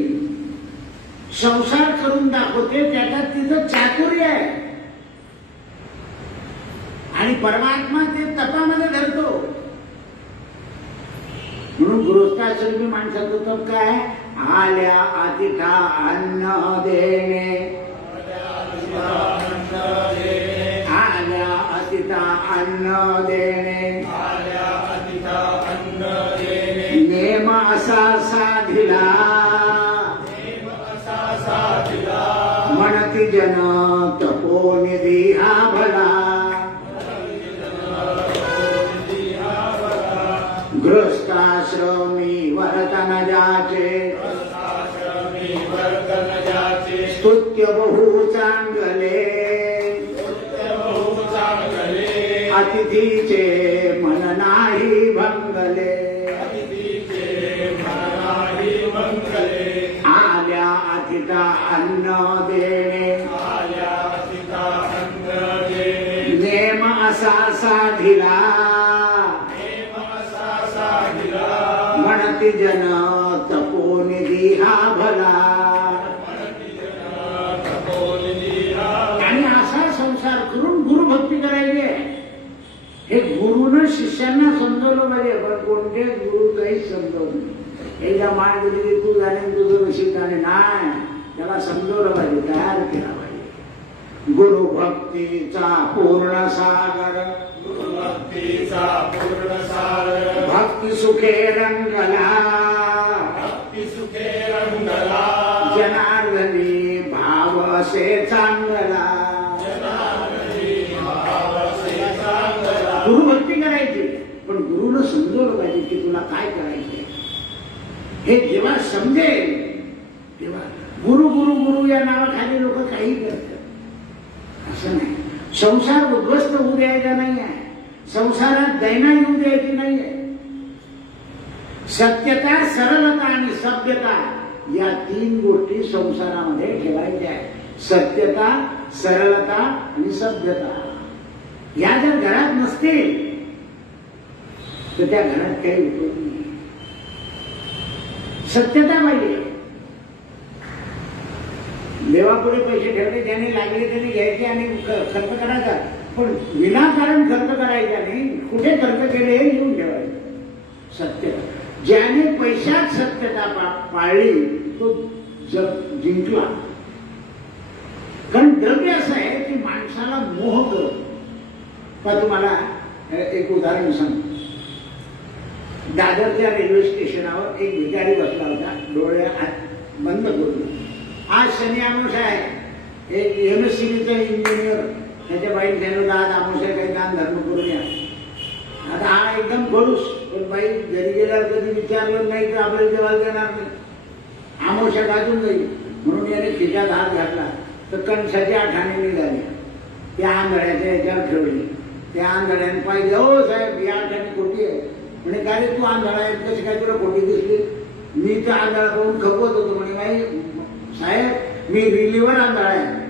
संसार करून दाखवते त्याच्यात तिचं चातुर्य आहे आणि परमात्मा ते तपामध्ये धरतो. म्हणून गृहस्थाश्रमी माणसाचं तप काय. आल्या अतिथा अन्न देणे. आल्या अतिथा अन्न देणे. नेम असा साधिला. म्हणती जन तपोनिधी हा भला. गृहस्थाश्रमी वर्तन जाचे. स्तुत्य बहु चांगले. अतिथीचे मन नाही भंगले. आल्या अतिथा अन्न देणे. नेम असा साधिला. म्हणती जन तपोनिधी हा भला. आणि असा संसार करून गुरुभक्ती करायची आहे. हे गुरुनं शिष्यांना समजवलं पाहिजे. पण कोणते गुरु काहीच समजवलं नाही. एकदा मान दिली की तू जाणे तुझं नशीब जाणे नाही. त्याला समजवलं पाहिजे, तयार केला पाहिजे. गुरुभक्तीचा पूर्ण सागर. गुरुभक्तीचा पूर्ण सागर. भक्ती सुखे रंगला. भक्ती सुखे रंगला. जनार्दनी भाव असे चांगला. गुरुभक्ती करायची पण गुरुनं समजवलं पाहिजे की तुला काय करायचे. हे जेव्हा समजेल तेव्हा गुरु गुरु गुरु या नावाखाली लोक काही करतात. असं नाही. संसार उद्ध्वस्त होऊ द्यायचा नाही आहे. संसारात दैना येऊ द्यायची नाही आहे. सत्यता, सरलता आणि सभ्यता या तीन गोष्टी संसारामध्ये ठेवायच्या आहेत. सत्यता, सरलता आणि सभ्यता या जर घरात नसतील तर त्या घरात काही उपयोग नाही. सत्यता पाहिजे. देवापुढे पैसे ठेवले, ज्याने लागले त्याने घ्यायचे आणि खर्च करायचा. पण विनाकारण खर्च करायचा नाही. कुठे खर्च केले हे लिहून ठेवायचं. सत्यता. ज्याने पैशात सत्यता पाळली तो जग जिंकला. कारण द्रव्य असं आहे की माणसाला मोह करतो. पण तुम्हाला एक उदाहरण सांगतो. दादरच्या रेल्वे स्टेशनावर एक भिकारी बसला होता, डोळे बंद करून. आज शनी अमावस्या आहे. एक MSCBचा इंजिनियर त्याच्या बाईक त्यानं आज अमावस्या काही दान धर्म करून या. लेखन करूस, पण बाई घरी गेल्यावर कधी विचारलं नाही तर आपल्याला जेवायला देणार नाही, आमोशा गाजून जाईल. म्हणून याने खिशात हात घातला तर कणसाची आठाने निघाली, त्या आंधळ्याच्या याच्यावर ठेवली. त्या आंधळ्याने पाहिजे, हो साहेब या आठाने खोटी आहे. म्हणे काय रे तू आंधळा आहे, कशी काय तुला खोटी दिसली? मी तर आंधळा करून खपवत होतो. म्हणे नाही साहेब मी रिलीवर आंधळा आहे.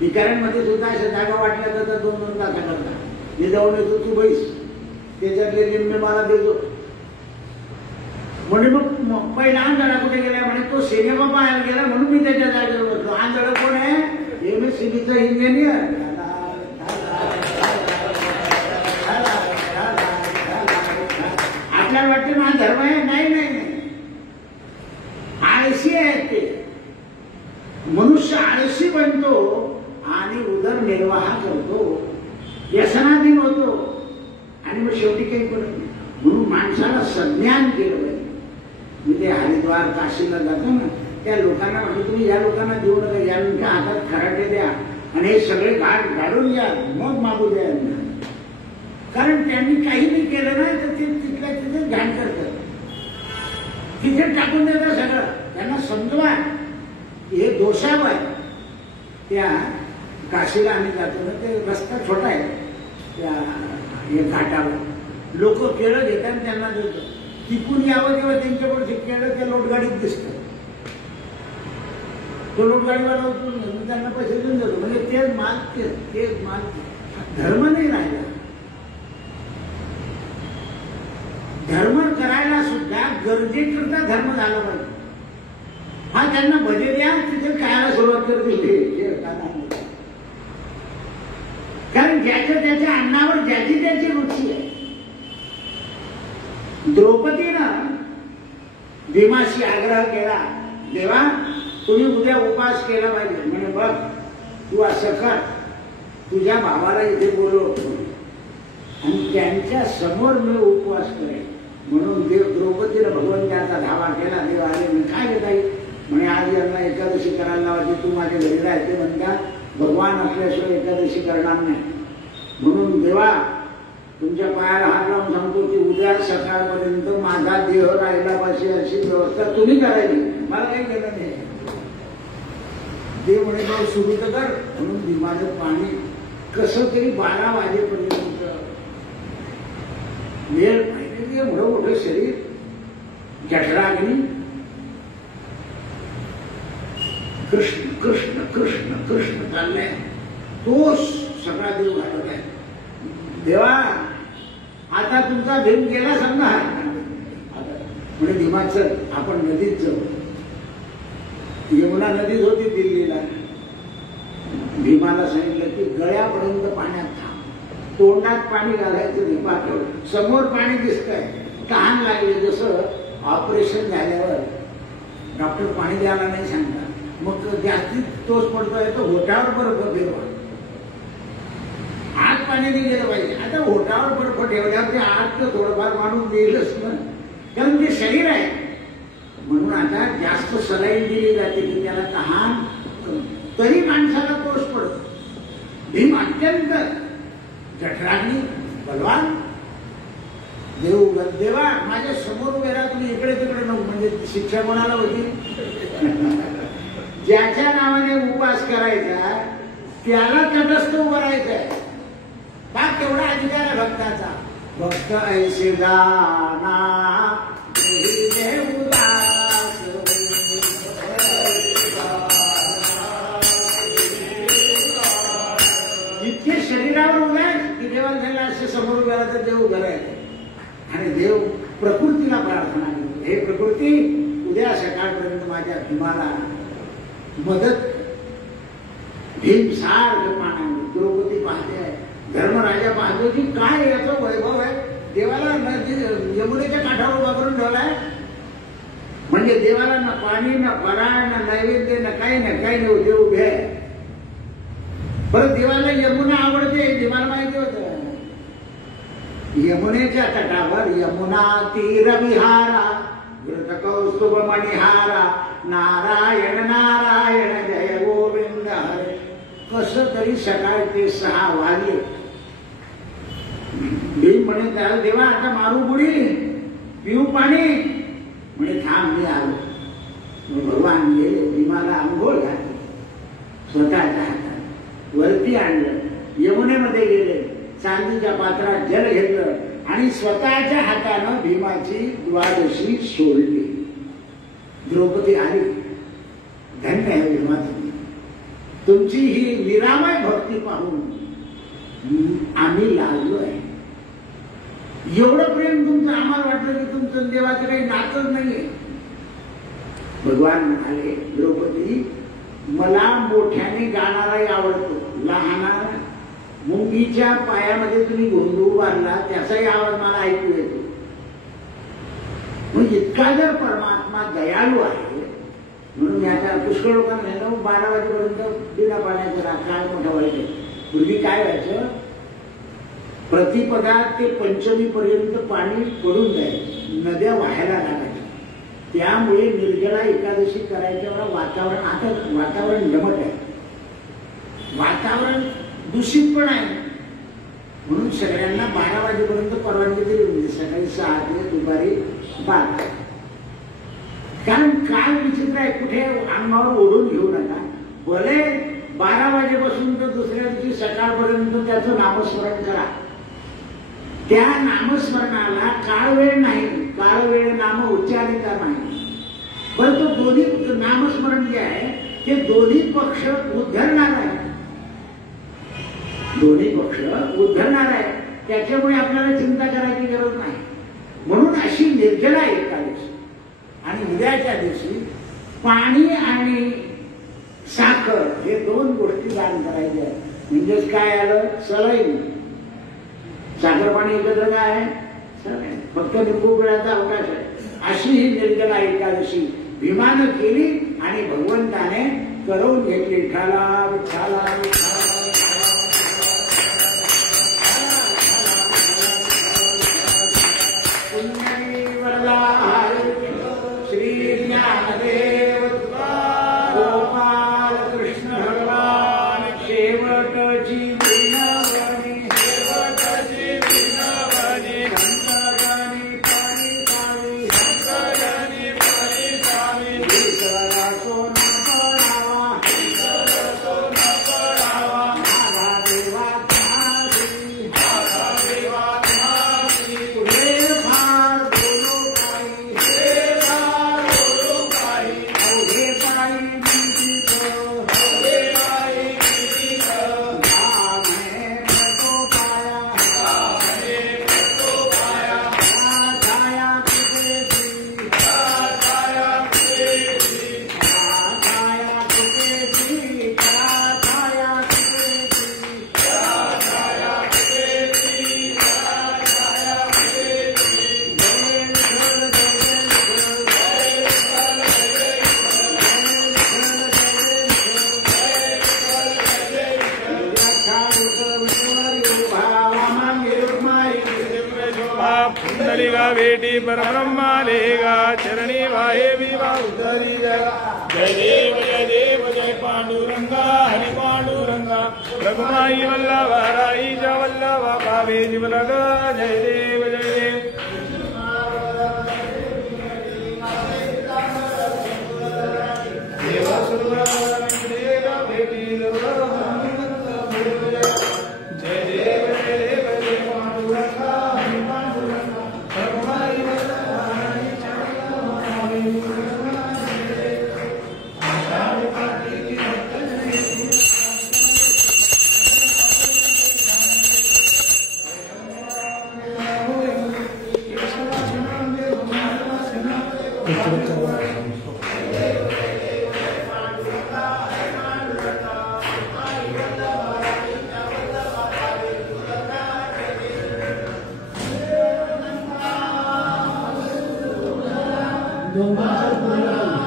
भिकाऱ्यांमध्ये सुद्धा अशा जागा वाटल्या जातात 2-2 तासाकरता. मी जाऊन येतो, तू बैस, त्याच्यातले निम्मे मला देतो. म्हणजे मग पहिला आंधळा कुठे गेला? म्हणे तो सिनेमा पाहायला गेला म्हणून मी त्याच्या जागेवर बसलो. आंधळा कोण आहे? MSCBचा इंजिनियर. आपल्याला वाटते ना धर्म आहे, नाही नाही नाही, आळशी आहेत ते. मनुष्य आळशी बनतो आणि उदरनिर्वाह करतो, व्यसनाधीन होतो आणि मग शेवटी काही पडत नाही. म्हणून माणसाला सज्ञान केलं पाहिजे. मी ते हरिद्वार काशीला जातो ना, त्या लोकांना म्हटलं तुम्ही या लोकांना देऊ नका, यांच्या हातात खराटे द्या आणि हे सगळे घाट घालून या, मग मागू द्या यांना. कारण त्यांनी काही नाही केलं नाही तर ते तिथल्या तिथे घाण करतात, तिथे टाकून देतात सगळं. त्यांना समजवा हे दोषावर. त्या काशीला आम्ही जातो ना, ते रस्ता छोटा आहे, त्या घाटावर लोक केळं घेतात त्यांना देतो. तिकून यावं तेव्हा त्यांच्याकडे केळं त्या लोटगाडीत दिसतं. तो लोटगाडीवाला उचलून त्यांना पैसे देऊन देतो. म्हणजे तेच माल तेच माल. धर्म नाही राहिला. धर्म करायला सुद्धा गरजेकरता धर्म झाला पाहिजे. हा त्यांना भजे द्या, तिथे खायला सुरुवात करतील. कारण ज्याच्या त्याच्या अन्नावर ज्याची त्याची रुची आहे. द्रौपदीनं भीमाशी आग्रह केला, देवा तुम्ही उद्या उपवास केला पाहिजे. म्हणे बघ तू असं कर, तुझ्या भावाला इथे बोलवतो आणि त्यांच्या समोर मी उपवास करेन. म्हणून द्रौपदीनं भगवंताचा धावा केला. देव आले म्हणे काय घेता येईल? म्हणे आज यांना एकादशी करायला लावायची, तू माझ्या घरी राहते म्हणता, भगवान आपल्याशिवाय एकादशी करणार नाही. म्हणून देवा तुमच्या पायाला हात लावून सांगतो की उद्या सकाळपर्यंत माझा देह राहिला पाहिजे अशी व्यवस्था तुम्ही करायची, मला काही केलं नाही. देव म्हणे जाऊ सुरू तर कर. म्हणून भीमाचं पाणी कसं तरी 12 वाजेपर्यंत वेळ पाहिजे. एवढं मोठं शरीर, जठराग्नी, कृष्ण कृष्ण कृष्ण कृष्ण चाललंय, तो सगळा देव घालत आहे. देवा आता तुमचा भीम गेला समजा. म्हणजे भीमाचं आपण नदीत जाऊ. यमुना नदीच होती दिल्लीला. भीमाला सांगितलं की गळ्यापर्यंत पाण्यात थांब, तोंडात पाणी घालायचं नाही, पाठव. समोर पाणी दिसतंय, तहान लागली. जसं ऑपरेशन झाल्यावर डॉक्टर पाणी द्यायला नाही सांगतात, मग जास्तीत तोच पडतोय तर होटावर बर्फ फिरवा. आत पाणी नाही गेलं पाहिजे. आता होटावर बर्फ ठेवल्यावर ते आत तर थोडंफार माणूस येईलच ना, कारण ते शरीर आहे. म्हणून आता जास्त सलाईन दिली जाते की त्याला तहान, तरी माणसाला तोच पडतो. भीम अत्यंत जठराग्नी, बलवान. देवा माझ्या समोर उभे राहा, तुम्ही इकडे तिकडे नको. म्हणजे शिक्षा कोणाला होती? ज्याच्या नावाने उपवास करायचा त्याला तटस्थ उभं राहायचंय. का केवढा अधिकार आहे भक्ताचा? भक्त ऐसे जाना इतके शरीरावर उभे की देवाला झाला असे समोर उभे राहतात, देव उभे राहिले. आणि देव प्रकृतीला प्रार्थना करतो, हे प्रकृती उद्या सकाळपर्यंत माझ्या भीमाला मदत. भीम सारखं पाण्याने. द्रौपदी पाहते आहे, धर्मराजा पाहतो की काय याचं वैभव आहे. देवाला यमुनेच्या काठावर उभा करून ठेवलाय. म्हणजे देवाला ना पाणी, ना फराळ, ना नैवेद्य, ना काही नाही, देव उभे आहे. परत देवाला यमुना आवडते, देवाला माहिती होतं. यमुनेच्या तटावर यमुना तीर विहारा, घृत कौस्तुभ मणिहारा, नारायण नारायण जय गोविंद हरे. कसं तरी सकाळ ते 6 वाजले भीम म्हणे त्याला देवा आता मारू बुडी पिऊ पाणी म्हणे थांब मी आलो. भगवान गेले भीमाला आंघोळ घातली स्वतःच्या हातात वरती आणलं यमुनेमध्ये गेले चांदीच्या पात्रात जल घेतलं आणि स्वतःच्या हातानं भीमाची द्वादशी सोडली. द्रौपदी आली धन्य आहे भीमा तुमची ही निरामय भक्ती पाहून आम्ही लागलोय. एवढं प्रेम तुमचं आम्हाला वाटलं की तुमचं देवाचं काही नातच नाहीये. भगवान म्हणाले द्रौपदी मला मोठ्याने गाणाराही आवडतो. लहाना मुंगीच्या पायामध्ये तुम्ही गोंधळ बांधला त्याचाही आवाज मला ऐकू येतो. मग इतका जर परमात्मा दयाळू आहे म्हणून मी आता पुष्कळ लोकांना 12 वाजेपर्यंत बिना पाण्याचा काय मोठा व्हायचं. पूर्वी काय व्हायचं प्रतिपदा ते पंचमी पर्यंत पाणी पडून जायचं नद्या वाहायला लागायच्या. त्यामुळे निर्जला एकादशी करायच्या वातावरण आता वातावरण दमट आहे वातावरण दूषित पण आहे म्हणून सगळ्यांना 12 वाजेपर्यंत परवानगी दिली म्हणजे सकाळी 6 ते दुपारी 12. कारण काय विचित्र आहे कुठे अंगावर ओढून घेऊ नका. भले 12 वाजेपासून तर दुसऱ्या दिवशी सकाळपर्यंत त्याचं नामस्मरण करा. त्या नामस्मरणाला काळ वेळ नाही. काळ वेळ नाम उच्चारिता नाही परंतु दोन्ही नामस्मरण जे आहे ते दोन्ही पक्ष उद्धरणार आहे. दोन्ही पक्ष उद्धरणार आहे त्याच्यामुळे आपल्याला चिंता करायची गरज नाही. म्हणून अशी निर्जला एकादशी आणि उद्याच्या दिवशी पाणी आणि साखर हे 2 गोष्टी दान करायच्या आहेत. म्हणजेच काय आलं सलाईन साखर पाणी एकत्र काय आहे फक्त लिंबू पिळाचा अवकाश आहे. अशी ही निर्जला एकादशी भीमानं केली आणि भगवंताने करवून घेतली. ठाला विठ्ठला श्री ज्ञानदेव गोपाल कृष्ण भगवान शेवटची विनवणी बेटी परब्रह्मा लेगा चरणी वाहे विवा उतरी जगा. जय देव जय पांडुरंगा हरि पांडुरंगा रघुमाई वल्लभा राई ज वल्लभा पावे जीवलग. जय देव जय देव दोन